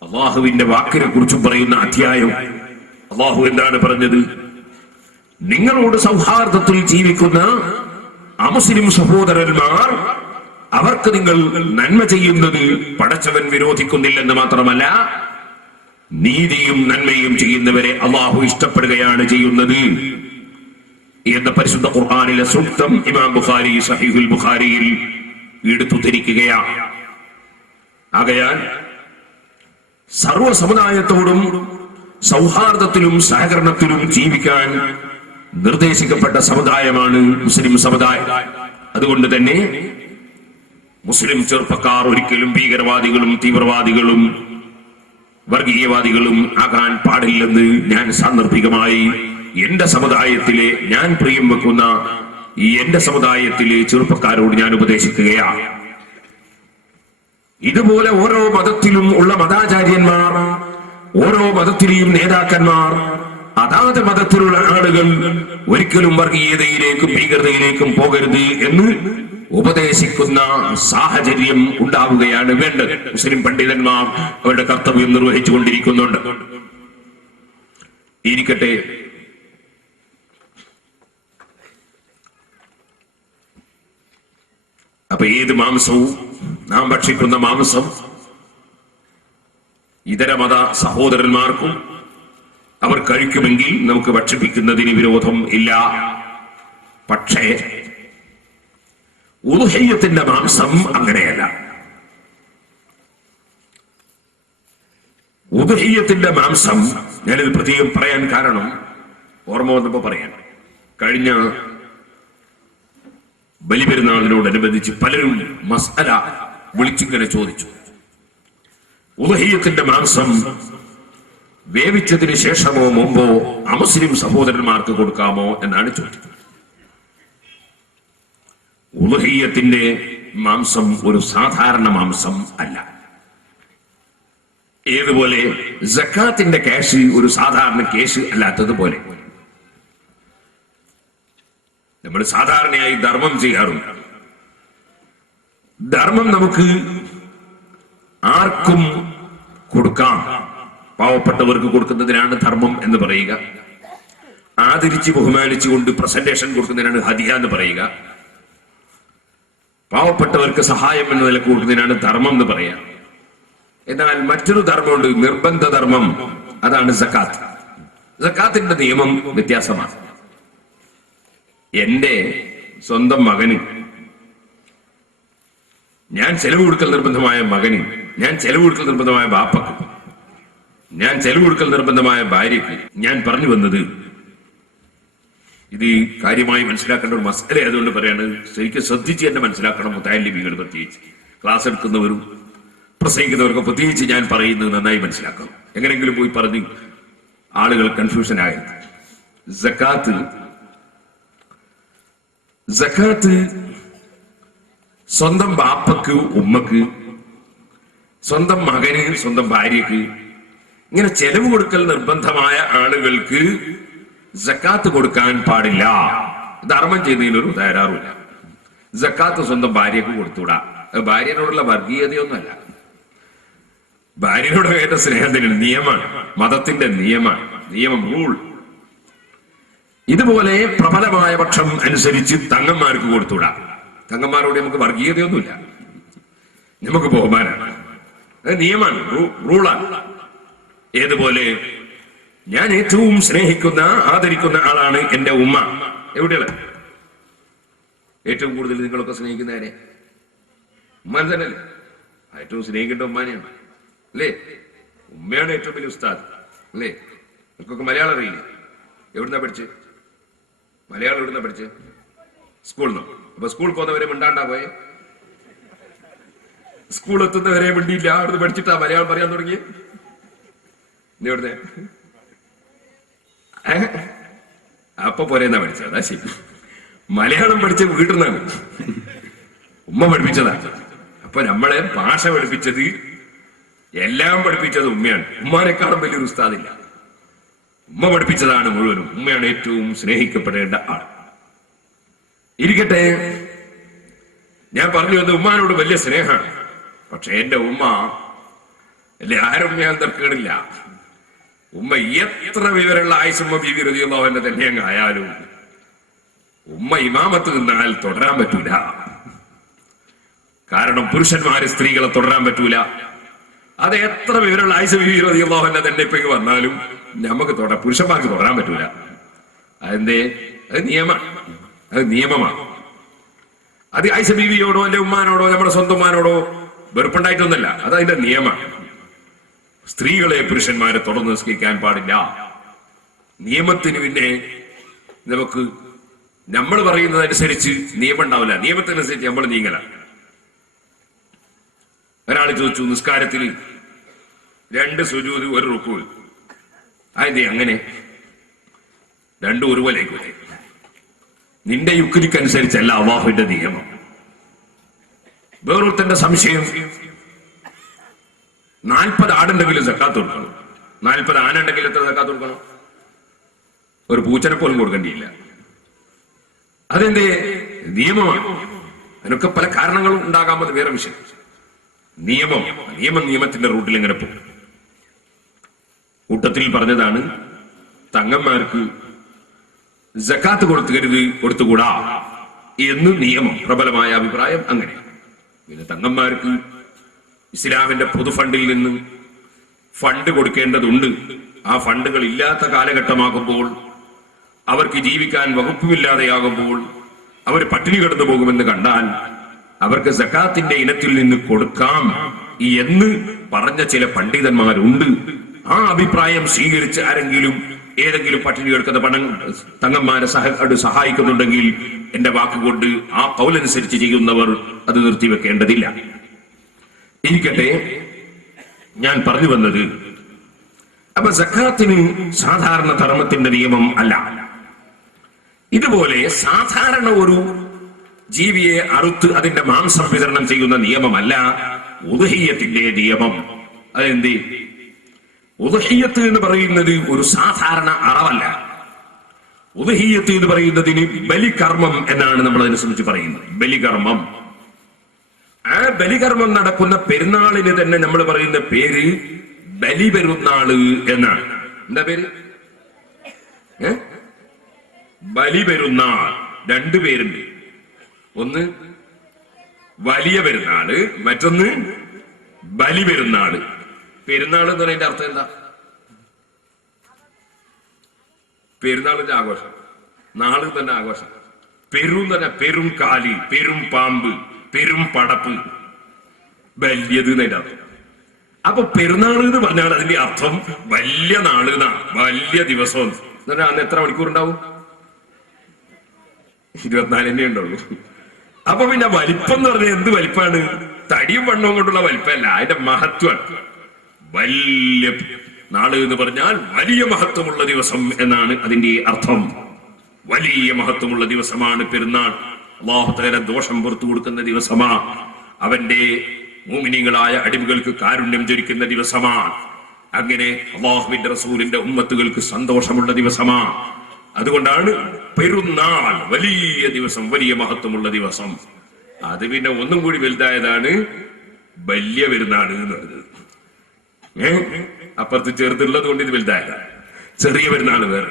അള്ളാഹുവിന്റെ വാക്കിനെ കുറിച്ചും പറയുന്ന അധ്യായം. അള്ളാഹു എന്താണ് പറഞ്ഞത്? നിങ്ങളോട് സൗഹാർദ്ദത്തിൽ ജീവിക്കുന്ന അമുസ്ലിം സഹോദരന്മാർ, അവർക്ക് നിങ്ങൾ നന്മ ചെയ്യുന്നത് പടച്ചവൻ വിരോധിക്കുന്നില്ലെന്ന് മാത്രമല്ല, നീതിയും നന്മയും ചെയ്യുന്നവരെ അള്ളാഹു ഇഷ്ടപ്പെടുകയാണ് ചെയ്യുന്നത് എന്ന പരിശുദ്ധ ഖുർആനിലെ സൂക്തം ഇമാം ബുഖാരി സഹീഹുൽ ബുഖാരിയിൽ എടുത്തുദ്ധരിക്കുകയാണ്. ആകയാൽ സർവ സമുദായത്തോടും സൗഹാർദ്ദത്തിലും സഹകരണത്തിലും ജീവിക്കാൻ നിർദ്ദേശിക്കപ്പെട്ട സമുദായമാണ് മുസ്ലിം സമുദായം. അതുകൊണ്ട് തന്നെ മുസ്ലിം ചെറുപ്പക്കാർ ഒരിക്കലും ഭീകരവാദികളും തീവ്രവാദികളും വർഗീയവാദികളും ആകാൻ പാടില്ലെന്ന് ഞാൻ സാന്ദർഭികമായി എന്റെ സമുദായത്തിലെ, ഞാൻ പ്രിയം വെക്കുന്ന ഈ എന്റെ സമുദായത്തിലെ ചെറുപ്പക്കാരോട് ഞാൻ ഉപദേശിക്കുകയാണ്. ഇതുപോലെ ഓരോ മതത്തിലും ഉള്ള മതാചാര്യന്മാർ, ഓരോ മതത്തിലെയും നേതാക്കന്മാർ, അതാത് മതത്തിലുള്ള ആളുകൾ ഒരിക്കലും വർഗീയതയിലേക്കും ഭീകരതയിലേക്കും പോകരുത് എന്ന് ഉപദേശിക്കുന്ന സാഹചര്യം ഉണ്ടാവുകയാണ് വേണ്ടത്. മുസ്ലിം പണ്ഡിതന്മാർ അവരുടെ കർത്തവ്യം നിർവഹിച്ചുകൊണ്ടിരിക്കുന്നുണ്ട്. ഇരിക്കട്ടെ, അപ്പൊ ഏത് മാംസവും, നാം ഭക്ഷിക്കുന്ന മാംസം ഇതര മത സഹോദരന്മാർക്കും അവർ കഴിക്കുമെങ്കിൽ നമുക്ക് ഭക്ഷിപ്പിക്കുന്നതിന് വിരോധം ഇല്ല. പക്ഷേ ഉദ്ഹിയ്യത്തിന്റെ മാംസം അങ്ങനെയല്ല. ഉദ്ഹിയ്യത്തിന്റെ മാംസം ഞാനിത് പ്രത്യേകം പറയാൻ കാരണം, ഓർമ്മ വന്നപ്പോ പറയാൻ, കഴിഞ്ഞ ബലിപെരുന്നാളിനോടനുബന്ധിച്ച് പലരും മസ്അല വിളിച്ചിങ്ങനെ ചോദിച്ചു, ഉദ്ഹിയ്യത്തിന്റെ മാംസം വേവിച്ചതിന് ശേഷമോ മുമ്പോ അമുസ്ലിം സഹോദരന്മാർക്ക് കൊടുക്കാമോ എന്നാണ് ചോദിച്ചത്. ഉദ്ഹിയ്യത്തിന്റെ മാംസം ഒരു സാധാരണ മാംസം അല്ല. ഏതുപോലെ സക്കാത്തിന്റെ ക്യാഷ് ഒരു സാധാരണ കേസ് അല്ലാത്തതുപോലെ നമ്മൾ സാധാരണയായി ധർമ്മം ചെയ്യാറുണ്ട്. ധർമ്മം നമുക്ക് ആർക്കും കൊടുക്കാം. പാവപ്പെട്ടവർക്ക് കൊടുക്കുന്നതിനാണ് ധർമ്മം എന്ന് പറയുക. ആദരിച്ച് ബഹുമാനിച്ചുകൊണ്ട് പ്രസന്റേഷൻ കൊടുക്കുന്നതിനാണ് ഹദിയ എന്ന് പറയുക. പാവപ്പെട്ടവർക്ക് സഹായം എന്ന നില കൂടുന്നതിനാണ് ധർമ്മം എന്ന് പറയാം. എന്നാൽ മറ്റൊരു ധർമ്മമുണ്ട്, നിർബന്ധ ധർമ്മം. അതാണ് സക്കാത്ത്. സക്കാത്തിന്റെ നിയമം വ്യത്യാസമാണ്. എന്റെ സ്വന്തം മകന് ഞാൻ ചെലവ് കൊടുക്കൽ നിർബന്ധമായ മകന്, ഞാൻ ചെലവ് കൊടുക്കൽ നിർബന്ധമായ ബാപ്പക്ക്, ഞാൻ ചെലവ് കൊടുക്കൽ നിർബന്ധമായ ഭാര്യക്ക് ഞാൻ പറഞ്ഞു വന്നത്, ഇത് കാര്യമായി മനസ്സിലാക്കേണ്ട ഒരു മസല ആയതുകൊണ്ട് പറയാണ്, ശരിക്കും ശ്രദ്ധിച്ച് തന്നെ മനസ്സിലാക്കണം. മുത്തഅല്ലിമീങ്ങൾ പ്രത്യേകിച്ച് ക്ലാസ് എടുക്കുന്നവരും പ്രസംഗിക്കുന്നവർക്ക് പ്രത്യേകിച്ച് ഞാൻ പറയുന്നത് നന്നായി മനസ്സിലാക്കണം. എങ്ങനെങ്കിലും പോയി പറഞ്ഞ് ആളുകൾ കൺഫ്യൂഷൻ ആയത്. സക്കാത്ത് സ്വന്തം ബാപ്പക്ക്, ഉമ്മക്ക്, സ്വന്തം മകന്, സ്വന്തം ഭാര്യക്ക്, ഇങ്ങനെ ചെലവ് കൊടുക്കൽ നിർബന്ധമായ ആളുകൾക്ക് സക്കാത്ത് കൊടുക്കാൻ പാടില്ല. ധർമ്മം ചെയ്തതിനൊരു തയ്യാറുമില്ല. സക്കാത്ത് സ്വന്തം ഭാര്യക്ക് കൊടുത്തുകൂടാ. ഭാര്യനോടുള്ള വർഗീയതയൊന്നുമല്ല, ഭാര്യനോട് കേട്ട സ്നേഹത്തിന് നിയമമാണ്, മതത്തിന്റെ നിയമം, റൂൾ. ഇതുപോലെ പ്രബലമായ പക്ഷം അനുസരിച്ച് തങ്ങന്മാർക്ക് കൊടുത്തുകൂടാ. തങ്ങന്മാരോട് നമുക്ക് വർഗീയതയൊന്നുമില്ല, നമുക്ക് ബഹുമാനാണ്, അത് നിയമമാണ്, റൂളാണ്. ഏതുപോലെ ഞാൻ ഏറ്റവും സ്നേഹിക്കുന്ന ആദരിക്കുന്ന ആളാണ് എന്റെ ഉമ്മ. എവിടെയുള്ള ഏറ്റവും കൂടുതൽ നിങ്ങളൊക്കെ സ്നേഹിക്കുന്ന ആരെ? ഉമ്മാൻ തന്നെയല്ലേ? ഏറ്റവും സ്നേഹിക്കേണ്ട ഉമ്മാനെയാണ് അല്ലേ? ഉമ്മയാണ് ഏറ്റവും വലിയ ഉസ്താദ് അല്ലേ? നിങ്ങൾക്കൊക്കെ മലയാളം അറിയില്ലേ? എവിടുന്നാ പഠിച്ച്? മലയാളം എവിടുന്നാ പഠിച്ച്? സ്കൂളിൽ നിന്നോ? അപ്പൊ സ്കൂളിൽ പോകുന്നവരെ മിണ്ടാണ്ടാ പോയെ? സ്കൂൾ എത്തുന്നവരെ മിണ്ടിയില്ല, അവിടുന്ന് പഠിച്ചിട്ടാ മലയാളം പറയാൻ തുടങ്ങി. എവിടുന്ന്? അപ്പൊ പോരെന്നാ പഠിച്ചത്? അതാ ശരി. മലയാളം പഠിച്ച വീട്ടിൽ നിന്നാണ്, ഉമ്മ പഠിപ്പിച്ചതാണ്. അപ്പൊ നമ്മളെ ഭാഷ പഠിപ്പിച്ചത്, എല്ലാം പഠിപ്പിച്ചത് ഉമ്മയാണ്. ഉമ്മാനെക്കാളും വലിയൊരു ഉസ്താദില്ല. ഉമ്മ പഠിപ്പിച്ചതാണ് മുഴുവനും. ഉമ്മയാണ് ഏറ്റവും സ്നേഹിക്കപ്പെടേണ്ട ആൾ. ഇരിക്കട്ടെ, ഞാൻ പറഞ്ഞു വന്നത് ഉമ്മാനോട് വലിയ സ്നേഹമാണ്. പക്ഷെ എന്റെ ഉമ്മ അല്ലെ, ആരുമ്മയാൻ തർക്കേടില്ല. ഉമ്മ എത്ര വിവരമുള്ള ആയിഷമ്മ ബീവി റളിയല്ലാഹു അൻഹ തന്നെ അങ്ങ് ആയാലും ഉമ്മ ഇമാമത്ത് നിന്നാൽ തുടരാൻ പറ്റൂല. കാരണം പുരുഷന്മാര് സ്ത്രീകളെ തുടരാൻ പറ്റൂല. അത് എത്ര വിവരമുള്ള ആയിഷ ബീവി റളിയല്ലാഹു അൻഹ തന്നെ ഇപ്പൊ വന്നാലും നമുക്ക് പുരുഷന്മാർക്ക് തുടരാൻ പറ്റൂല. അതെന്തേ? അത് നിയമമാണ്. അത് ആയിഷ ബീവിയോടോ അല്ലെ ഉമ്മാനോടോ നമ്മുടെ സ്വന്തം ഉമ്മാനോടോ വെറുപ്പുണ്ടായിട്ടൊന്നല്ല, അതതിന്റെ നിയമമാണ്. സ്ത്രീകളെ പുരുഷന്മാരെ തുടർന്ന് നിസ്കരിക്കാൻ പാടില്ല. നിയമത്തിന് പിന്നെ നമുക്ക് നമ്മൾ പറയുന്നതനുസരിച്ച് നിയമം ഉണ്ടാവില്ല, നിയമത്തിനനുസരിച്ച് നമ്മൾ നീങ്ങല. ഒരാൾ ചോദിച്ചു, നിസ്കാരത്തിൽ 2 സുജൂദ് 1 റുക്കൂ, അതെന്തേ അങ്ങനെ? 2 ഒരുപോലെയായിക്കോട്ടെ. നിന്റെ യുക്തിക്കനുസരിച്ചല്ല അല്ലാഹുവിന്റെ നിയമം. വേറൊരുത്തന്റെ സംശയം, 40 ആടുണ്ടെങ്കിലും സക്കാത്ത് കൊടുക്കണം. 40 ആനുണ്ടെങ്കിൽ എത്ര സക്കാത്ത് കൊടുക്കണം? ഒരു പൂച്ചനെ പോലും കൊടുക്കേണ്ടിയില്ല. അതെന്തേ? നിയമമാണ്. അതിനൊക്കെ പല കാരണങ്ങളും ഉണ്ടാകാമെന്ന് വേറെ വിഷയം. നിയമത്തിന്റെ റൂട്ടിൽ എങ്ങനെ പോകും? കൂട്ടത്തിൽ പറഞ്ഞതാണ്, തങ്ങന്മാർക്ക് സക്കാത്ത് കൊടുത്തുകൂടാ എന്ന് നിയമം. പ്രബലമായ അഭിപ്രായം അങ്ങനെ. പിന്നെ തങ്ങന്മാർക്ക് ഇസ്ലാമിന്റെ പൊതു ഫണ്ടിൽ നിന്ന് ഫണ്ട് കൊടുക്കേണ്ടതുണ്ട്. ആ ഫണ്ടുകൾ ഇല്ലാത്ത കാലഘട്ടമാകുമ്പോൾ, അവർക്ക് ജീവിക്കാൻ വകുപ്പുമില്ലാതെയാകുമ്പോൾ, അവർ പട്ടിണി കിടന്നു പോകുമെന്ന് കണ്ടാൽ അവർക്ക് സക്കാത്തിന്റെ ഇനത്തിൽ നിന്ന് കൊടുക്കാം എന്ന് പറഞ്ഞ ചില പണ്ഡിതന്മാരുണ്ട്. ആ അഭിപ്രായം സ്വീകരിച്ച് ആരെങ്കിലും ഏതെങ്കിലും പട്ടിണി കിടക്കുന്ന തങ്ങന്മാരെ സഹായിക്കുന്നുണ്ടെങ്കിൽ എന്റെ വാക്കുകൊണ്ട് ആ കൗലനുസരിച്ച് ചെയ്യുന്നവർ അത് നിർത്തിവെക്കേണ്ടതില്ല. ഇരിക്കട്ടെ, ഞാൻ പറഞ്ഞു വന്നത്, അപ്പൊ സക്കാത്തിന് സാധാരണ ധർമ്മത്തിന്റെ നിയമം അല്ല. ഇതുപോലെ സാധാരണ ഒരു ജീവിയെ അറുത്ത് അതിന്റെ മാംസം വിതരണം ചെയ്യുന്ന നിയമമല്ല ഉദ്ഹിയ്യത്തിന്റെ നിയമം. അതെന്ത്? ഉദ്ഹിയ്യത്ത് എന്ന് പറയുന്നത് ഒരു സാധാരണ അറവല്ല. ഉദ്ഹിയ്യത്ത് എന്ന് പറയുന്നതിന് ബലികർമ്മം എന്നാണ് നമ്മൾ അതിനെ സംബന്ധിച്ച് പറയുന്നത്. ബലികർമ്മം. ആ ബലികർമ്മം നടക്കുന്ന പെരുന്നാളിന് തന്നെ നമ്മൾ പറയുന്ന പേര് ബലി പെരുന്നാള് എന്നാണ്. എന്താ പേര്? ബലി പെരുന്നാൾ. 2 പേരുണ്ട്. ഒന്ന് വലിയ പെരുന്നാള്, മറ്റൊന്ന് ബലി പെരുന്നാള്. പെരുന്നാൾ എന്ന് പറയുന്നതിന്റെ അർത്ഥം എന്താ? പെരുന്നാളിന്റെ ആഘോഷം, നാള് തന്നെ ആഘോഷം. പെരും തന്നെ പെരും കാലി, പെരും പാമ്പ്, പെരും പടപ്പ്, വലിയത് എന്നതിന്റെ അർത്ഥം. അപ്പൊ പെരുന്നാള് എന്ന് പറഞ്ഞാൽ അതിന്റെ അർത്ഥം വലിയ നാള് എന്നാ, വലിയ ദിവസം. എന്നിട്ട് അന്ന് എത്ര മണിക്കൂർ ഉണ്ടാവും? 24 ഉണ്ടുള്ളൂ. അപ്പൊ പിന്നെ വലിപ്പം എന്ന് പറഞ്ഞാൽ എന്ത് വലിപ്പാണ്? തടിയും വണ്ണവും കൊണ്ടുള്ള വലിപ്പമല്ല, അതിന്റെ മഹത്വമാണ്. വലിയ നാള് എന്ന് പറഞ്ഞാൽ വലിയ മഹത്വമുള്ള ദിവസം എന്നാണ് അതിന്റെ അർത്ഥം. വലിയ മഹത്വമുള്ള ദിവസമാണ് പെരുന്നാൾ. അല്ലാഹു തആല ദോഷം പുറത്തു കൊടുക്കുന്ന ദിവസമാ. അവന്റെ മുഅ്മിനീങ്ങളായ അടിമകൾക്ക് കാരുണ്യം ചൊരിക്കുന്ന ദിവസമാണ്. അങ്ങനെ അല്ലാഹുവിന്റെ റസൂലിന്റെ ഉമ്മത്തുകൾക്ക് സന്തോഷമുള്ള ദിവസമാ. അതുകൊണ്ടാണ് പെരുന്നാൾ വലിയ ദിവസം, വലിയ മഹത്വമുള്ള ദിവസം. അത് പിന്നെ ഒന്നും കൂടി വലുതായതാണ് വലിയ പെരുന്നാൾ എന്ന് പറയുന്നത്. അപ്പുറത്ത് ചെറുതുള്ളത് കൊണ്ട് ഇത് വലുതായതാണ്. ചെറിയ പെരുന്നാൾ വേറെ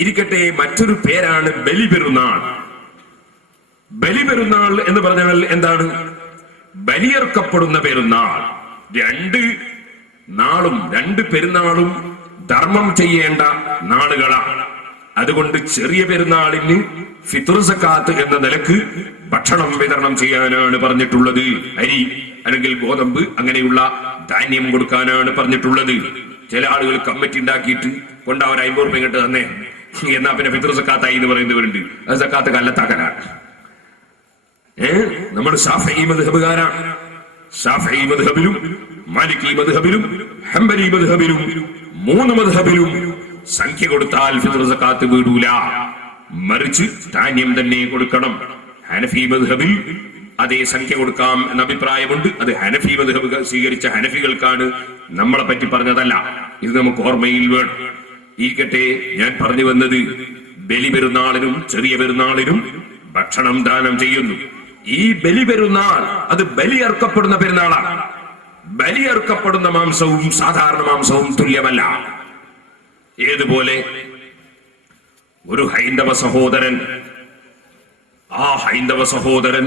ഇരിക്കട്ടെ. മറ്റൊരു പേരാണ് ബലി പെരുന്നാൾ. ബലി പെരുന്നാൾ എന്ന് പറഞ്ഞാൽ എന്താണ്? ബലിയർക്കപ്പെടുന്ന പെരുന്നാൾ. രണ്ട് പെരുന്നാളും ധർമ്മം ചെയ്യേണ്ട നാളുകളാണ്. അതുകൊണ്ട് ചെറിയ പെരുന്നാളിന് ഫിത്ർ സക്കാത്ത് എന്ന നിലക്ക് ഭക്ഷണം വിതരണം ചെയ്യാനാണ് പറഞ്ഞിട്ടുള്ളത്. അരി അല്ലെങ്കിൽ ഗോതമ്പ് അങ്ങനെയുള്ള ധാന്യം കൊടുക്കാനാണ് പറഞ്ഞിട്ടുള്ളത്. ചില ആളുകൾ കമ്മിറ്റി ഉണ്ടാക്കിയിട്ട് കൊണ്ടാ ഒരു 50 രൂപ ഇങ്ങോട്ട് തന്നെ, എന്നാ പിന്നെ ഫിത്ർ സക്കാത്തായി എന്ന് പറയുന്നവരുണ്ട്. അത് സക്കാത്ത് കല്ലത്താക്കലാണ്. നമ്മൾ ശാഫഈ മദ്ഹബുകാരാണ്. ശാഫഈ മദ്ഹബിലും മാലികി മദ്ഹബിലും ഹംബലി മദ്ഹബിലും 3 മദ്ഹബിലും സംഖ്യ കൊടുത്താൽ ഫിത്ർ സക്കാത്ത് വീടൂല, മറിച്ച് ധാന്യം തന്നെ കൊടുക്കണം. ഹനഫി മദ്ഹബിൽ അതേ സംഖ്യ കൊടുക്കാം എന്ന അഭിപ്രായമുണ്ട്. അത് ഹനഫി മദ്ഹബ് സ്വീകരിച്ച ഹനഫികൾക്കാണ്, നമ്മളെ പറ്റി പറഞ്ഞതല്ല. ഇത് നമുക്ക് ഓർമ്മയിൽ വേണം. ഇരിക്കട്ടെ, ഞാൻ പറഞ്ഞു വന്നത് ബലി പെരുന്നാളിനും ചെറിയ പെരുന്നാളിനും ഭക്ഷണം ദാനം ചെയ്യുന്നു. ഈ ബലി പെരുന്നാൾ അത് ബലിയർക്കപ്പെടുന്ന പെരുന്നാളാണ്. ബലിയർക്കപ്പെടുന്ന മാംസവും സാധാരണ മാംസവും തുല്യമല്ല. ഏതുപോലെ ഒരു ഹൈന്ദവ സഹോദരൻ, ആ ഹൈന്ദവ സഹോദരൻ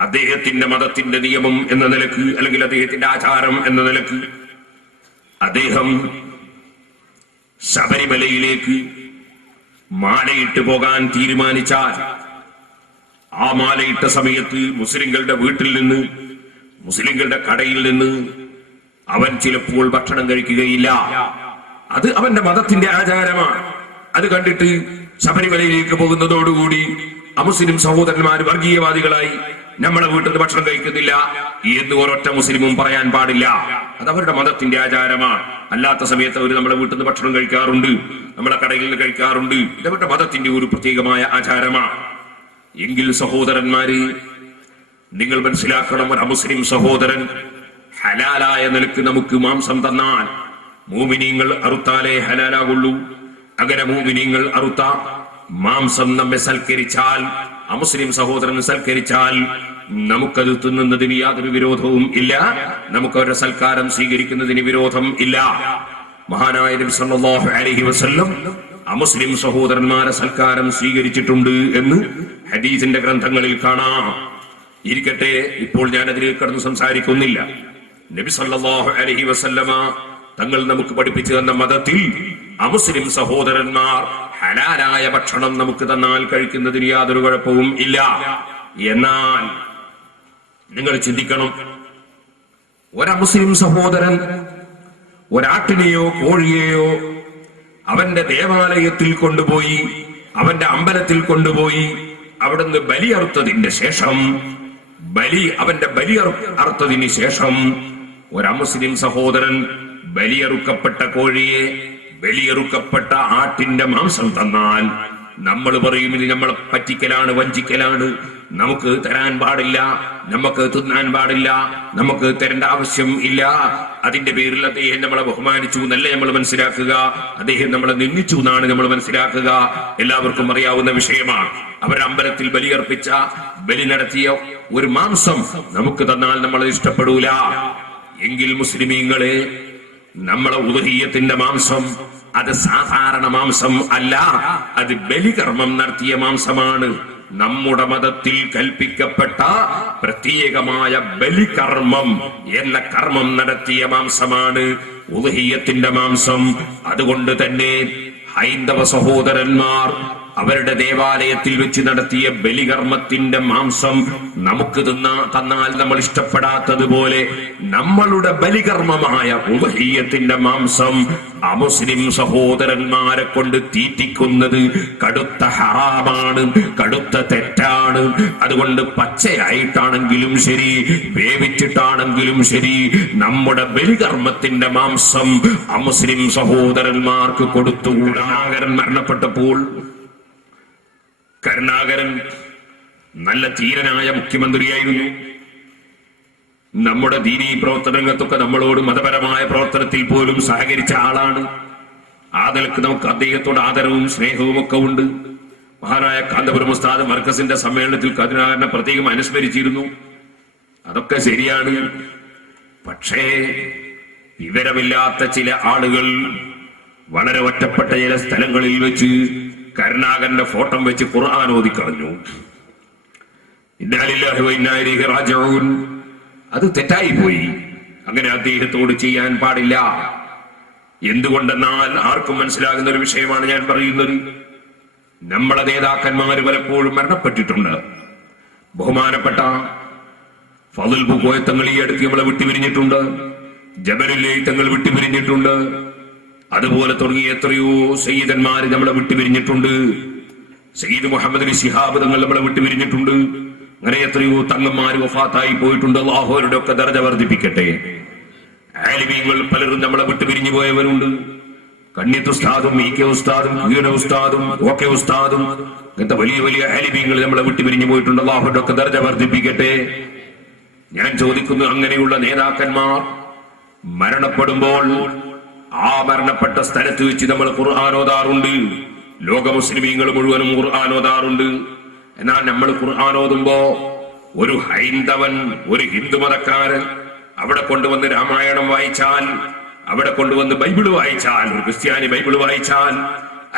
അദ്ദേഹത്തിന്റെ മതത്തിന്റെ നിയമം എന്ന നിലക്ക്, അല്ലെങ്കിൽ അദ്ദേഹത്തിന്റെ ആചാരം എന്ന നിലക്ക് അദ്ദേഹം ശബരിമലയിലേക്ക് മാലയിട്ട് പോകാൻ തീരുമാനിച്ചാൽ, ആ മാലയിട്ട സമയത്ത് മുസ്ലിങ്ങളുടെ വീട്ടിൽ നിന്ന്, മുസ്ലിങ്ങളുടെ കടയിൽ നിന്ന് അവൻ ചിലപ്പോൾ ഭക്ഷണം കഴിക്കുകയില്ല. അത് അവന്റെ മതത്തിന്റെ ആചാരമാണ്. അത് കണ്ടിട്ട് ശബരിമലയിലേക്ക് പോകുന്നതോടുകൂടി അമുസ്ലിം സഹോദരന്മാർ വർഗീയവാദികളായി നമ്മളെ വീട്ടിൽ നിന്ന് ഭക്ഷണം കഴിക്കുന്നില്ല എന്ന് ഒരൊറ്റ മുസ്ലിമും പറയാൻ പാടില്ല. അത് അവരുടെ മതത്തിന്റെ ആചാരമാണ്. അല്ലാത്ത സമയത്ത് അവർ നമ്മളെ വീട്ടിൽ നിന്ന് ഭക്ഷണം കഴിക്കാറുണ്ട്, നമ്മളെ കടയിൽ നിന്ന് കഴിക്കാറുണ്ട്. ഇത് അവരുടെ മതത്തിന്റെ ഒരു പ്രത്യേകമായ ആചാരമാണ്. എങ്കിൽ സഹോദരന്മാര്, നിങ്ങൾ മനസ്സിലാക്കണം, ഒരു അമുസ്ലിം സഹോദരൻ ഹലാലായ നിലക്ക് നമുക്ക് മാംസം തന്നാൽ മുഅ്മിനീങ്ങൾ അറുത്താലേ ഹലാലാകുള്ളൂ. അങ്ങനെ മുഅ്മിനീങ്ങൾ അറുത്ത മാംസം നമ്മെ സൽക്കരിച്ചാൽ, അമുസ്ലിം സഹോദരൻ സൽക്കരിച്ചാൽ, നമുക്കത് തിന്നുന്നതിന് യാതൊരു വിരോധവും ഇല്ല. നമുക്ക് അവരുടെ സൽക്കാരം സ്വീകരിക്കുന്നതിന് വിരോധം ഇല്ല. മഹാനായ നബി സല്ലല്ലാഹു അലൈഹി വസല്ലം അമുസ്ലിം സഹോദരന്മാരെ സൽക്കാരം സ്വീകരിച്ചിട്ടുണ്ട് എന്ന് ഹദീസിന്റെ ഗ്രന്ഥങ്ങളിൽ കാണാം. ഇരിക്കട്ടെ, ഇപ്പോൾ ഞാൻ അതിലേക്ക് കടന്ന് സംസാരിക്കുന്നില്ല. നബി സല്ലല്ലാഹു അലൈഹി വസല്ലമ തങ്ങൾ നമുക്ക് പഠിപ്പിച്ചു തന്ന മതത്തിൽ അമുസ്ലിം സഹോദരന്മാർ ഹലാലായ ഭക്ഷണം നമുക്ക് തന്നാൽ കഴിക്കുന്നതിന് യാതൊരു കുഴപ്പവും ഇല്ല. എന്നാൽ നിങ്ങൾ ചിന്തിക്കണം, ഒരമുസ്ലിം സഹോദരൻ ഒരാട്ടിനെയോ കോഴിയെയോ അവന്റെ ദേവാലയത്തിൽ കൊണ്ടുപോയി, അവന്റെ അമ്പലത്തിൽ കൊണ്ടുപോയി അവിടുന്ന് ബലിയറുത്തതിന് ശേഷം, അവന്റെ ബലിയറുത്തതിന് ശേഷം ഒരമുസ്ലിം സഹോദരൻ ബലിയറുക്കപ്പെട്ട കോഴിയെ, ബലിയറുക്കപ്പെട്ട ആട്ടിന്റെ മാംസം തന്നാൽ നമ്മൾ പറയും ഇത് നമ്മളെ പറ്റിക്കലാണ്, വഞ്ചിക്കലാണ്, നമുക്ക് തരാൻ പാടില്ല, നമുക്ക് തിന്നാൻ പാടില്ല, നമുക്ക് തരേണ്ട ആവശ്യം ഇല്ല. അതിന്റെ പേരിൽ അദ്ദേഹം നമ്മളെ ബഹുമാനിച്ചു എന്നല്ലേ നമ്മൾ മനസ്സിലാക്കുക, അദ്ദേഹം നമ്മളെ നിന്ദിച്ചു എന്നാണ് നമ്മൾ മനസ്സിലാക്കുക. എല്ലാവർക്കും അറിയാവുന്ന വിഷയമാണ്. അവരമ്പലത്തിൽ ബലിയർപ്പിച്ച, ബലി നടത്തിയ ഒരു മാംസം നമുക്ക് തന്നാൽ നമ്മൾ ഇഷ്ടപ്പെടൂല. എങ്കിൽ മുസ്ലിമീങ്ങളെ, നമ്മളെ ഉദഹീയത്തിന്റെ മാംസം അത് സാധാരണ മാംസം അല്ല, അത് ബലികർമ്മം നടത്തിയ മാംസമാണ്. നമ്മുടെ മതത്തിൽ കൽപ്പിക്കപ്പെട്ട പ്രത്യേകമായ ബലികർമ്മം എന്ന കർമ്മം നടത്തിയ മാംസമാണ് ഉദ്ഹിയ്യത്തിന്റെ മാംസം. അതുകൊണ്ട് തന്നെ ഹൈന്ദവ സഹോദരന്മാർ അവരുടെ ദേവാലയത്തിൽ വെച്ച് നടത്തിയ ബലികർമ്മത്തിന്റെ മാംസം നമുക്ക് തന്നാൽ നമ്മൾ ഇഷ്ടപ്പെടാത്തതുപോലെ നമ്മളുടെ ബലികർമ്മമായ ഉദ്ഹിയ്യത്തിന്റെ മാംസം അമുസ്ലിം സഹോദരന്മാരെ കൊണ്ട് തീറ്റിക്കുന്നത് കടുത്ത ഹറാമാണ്, കടുത്ത തെറ്റാണ്. അതുകൊണ്ട് പച്ചയായിട്ടാണെങ്കിലും ശരി, വേവിച്ചിട്ടാണെങ്കിലും ശരി, നമ്മുടെ ബലികർമ്മത്തിന്റെ മാംസം അമുസ്ലിം സഹോദരന്മാർക്ക് കൊടുത്തുകൂടാ. മരണപ്പെട്ടപ്പോൾ കരുണാകരൻ നല്ല ധീരനായ മുഖ്യമന്ത്രിയായിരുന്നു. നമ്മുടെ ദീനീ പ്രവർത്തനങ്ങൾക്കൊക്കെ നമ്മളോട് മതപരമായ പ്രവർത്തനത്തിൽ പോലും സഹകരിച്ച ആളാണ്. ആ നിലക്ക് നമുക്ക് അദ്ദേഹത്തോട് ആദരവും സ്നേഹവും ഒക്കെ ഉണ്ട്. മഹാനായ കാന്തപുരം ഉസ്താദ് മർക്കസിന്റെ സമ്മേളനത്തിൽ കരുണാകരനെ പ്രത്യേകം അനുസ്മരിച്ചിരുന്നു. അതൊക്കെ ശരിയാണ്. പക്ഷേ വിവരമില്ലാത്ത ചില ആളുകൾ വളരെ ഒറ്റപ്പെട്ട ചില സ്ഥലങ്ങളിൽ വെച്ച് കരുണാകരന്റെ ഫോട്ടോ വെച്ച് ഖുർആൻ ഓതിക്കളഞ്ഞു. ഇന്നാ ലില്ലാഹി വ ഇന്നാ ഇലൈഹി റാജിഊൻ. അത് തെറ്റായി പോയി. അങ്ങനെ അദ്ദേഹത്തോട് ചെയ്യാൻ പാടില്ല. എന്തുകൊണ്ടെന്നാൽ ആർക്കും മനസ്സിലാകുന്ന ഒരു വിഷയമാണ് ഞാൻ പറയുന്നത്. നമ്മളെ നേതാക്കന്മാര് പലപ്പോഴും മരണപ്പെട്ടിട്ടുണ്ട്. ബഹുമാനപ്പെട്ട ഫളുൽ കോയത്തങ്ങൾ ഈ അടുത്ത് നമ്മളെ വിട്ടുപിരിഞ്ഞിട്ടുണ്ട്. ജബലുൽ തങ്ങൾ വിട്ടുപിരിഞ്ഞിട്ടുണ്ട്. അതുപോലെ തുടങ്ങിയ എത്രയോ സയ്യിദന്മാര് നമ്മളെ വിട്ടുപിരിഞ്ഞിട്ടുണ്ട്. സയ്യിദ് മുഹമ്മദ് അലി ശിഹാബ് തങ്ങൾ നമ്മളെ വിട്ടുപിരിഞ്ഞിട്ടുണ്ട്. അങ്ങനെ എത്രയോ തങ്ങന്മാര് വഫാത്തായി പോയിട്ടുണ്ട്. അല്ലാഹു അവരുടെ ഒക്കെ ദർജ വർദ്ധിപ്പിക്കട്ടെ. ആലിമീങ്ങൾ പലരും നമ്മളെ വിട്ടുപിരിഞ്ഞു പോയവരുണ്ട്. കണ്ണിത്ത് ഉസ്താദും ഇ കെ ഉസ്താദും ഉസ്താദും ഓക്കെ ഉസ്താദും അങ്ങനത്തെ വലിയ വലിയ ആലിമീങ്ങൾ നമ്മളെ വിട്ടുപിരിഞ്ഞു പോയിട്ടുണ്ട്. അല്ലാഹു അവരുടെ ഒക്കെ ദർജ വർദ്ധിപ്പിക്കട്ടെ. ഞാൻ ചോദിക്കുന്നു, അങ്ങനെയുള്ള നേതാക്കന്മാർ മരണപ്പെടുമ്പോൾ ആ മരണപ്പെട്ട സ്ഥലത്ത് വെച്ച് നമ്മൾ ഖുർആൻ ഓതാറുണ്ട്. ലോക മുസ്ലിമീങ്ങൾ മുഴുവനും ഖുർആൻ ഓതാറുണ്ട്. എന്നാൽ നമ്മൾ ഖുർആൻ ഓതുമ്പോ ഒരു ഹൈന്ദവൻ, ഒരു ഹിന്ദു മതക്കാരൻ അവിടെ കൊണ്ടുവന്ന് രാമായണം വായിച്ചാൽ, അവിടെ കൊണ്ടുവന്ന് ബൈബിള് വായിച്ചാൽ, ഒരു ക്രിസ്ത്യാനി ബൈബിള് വായിച്ചാൽ,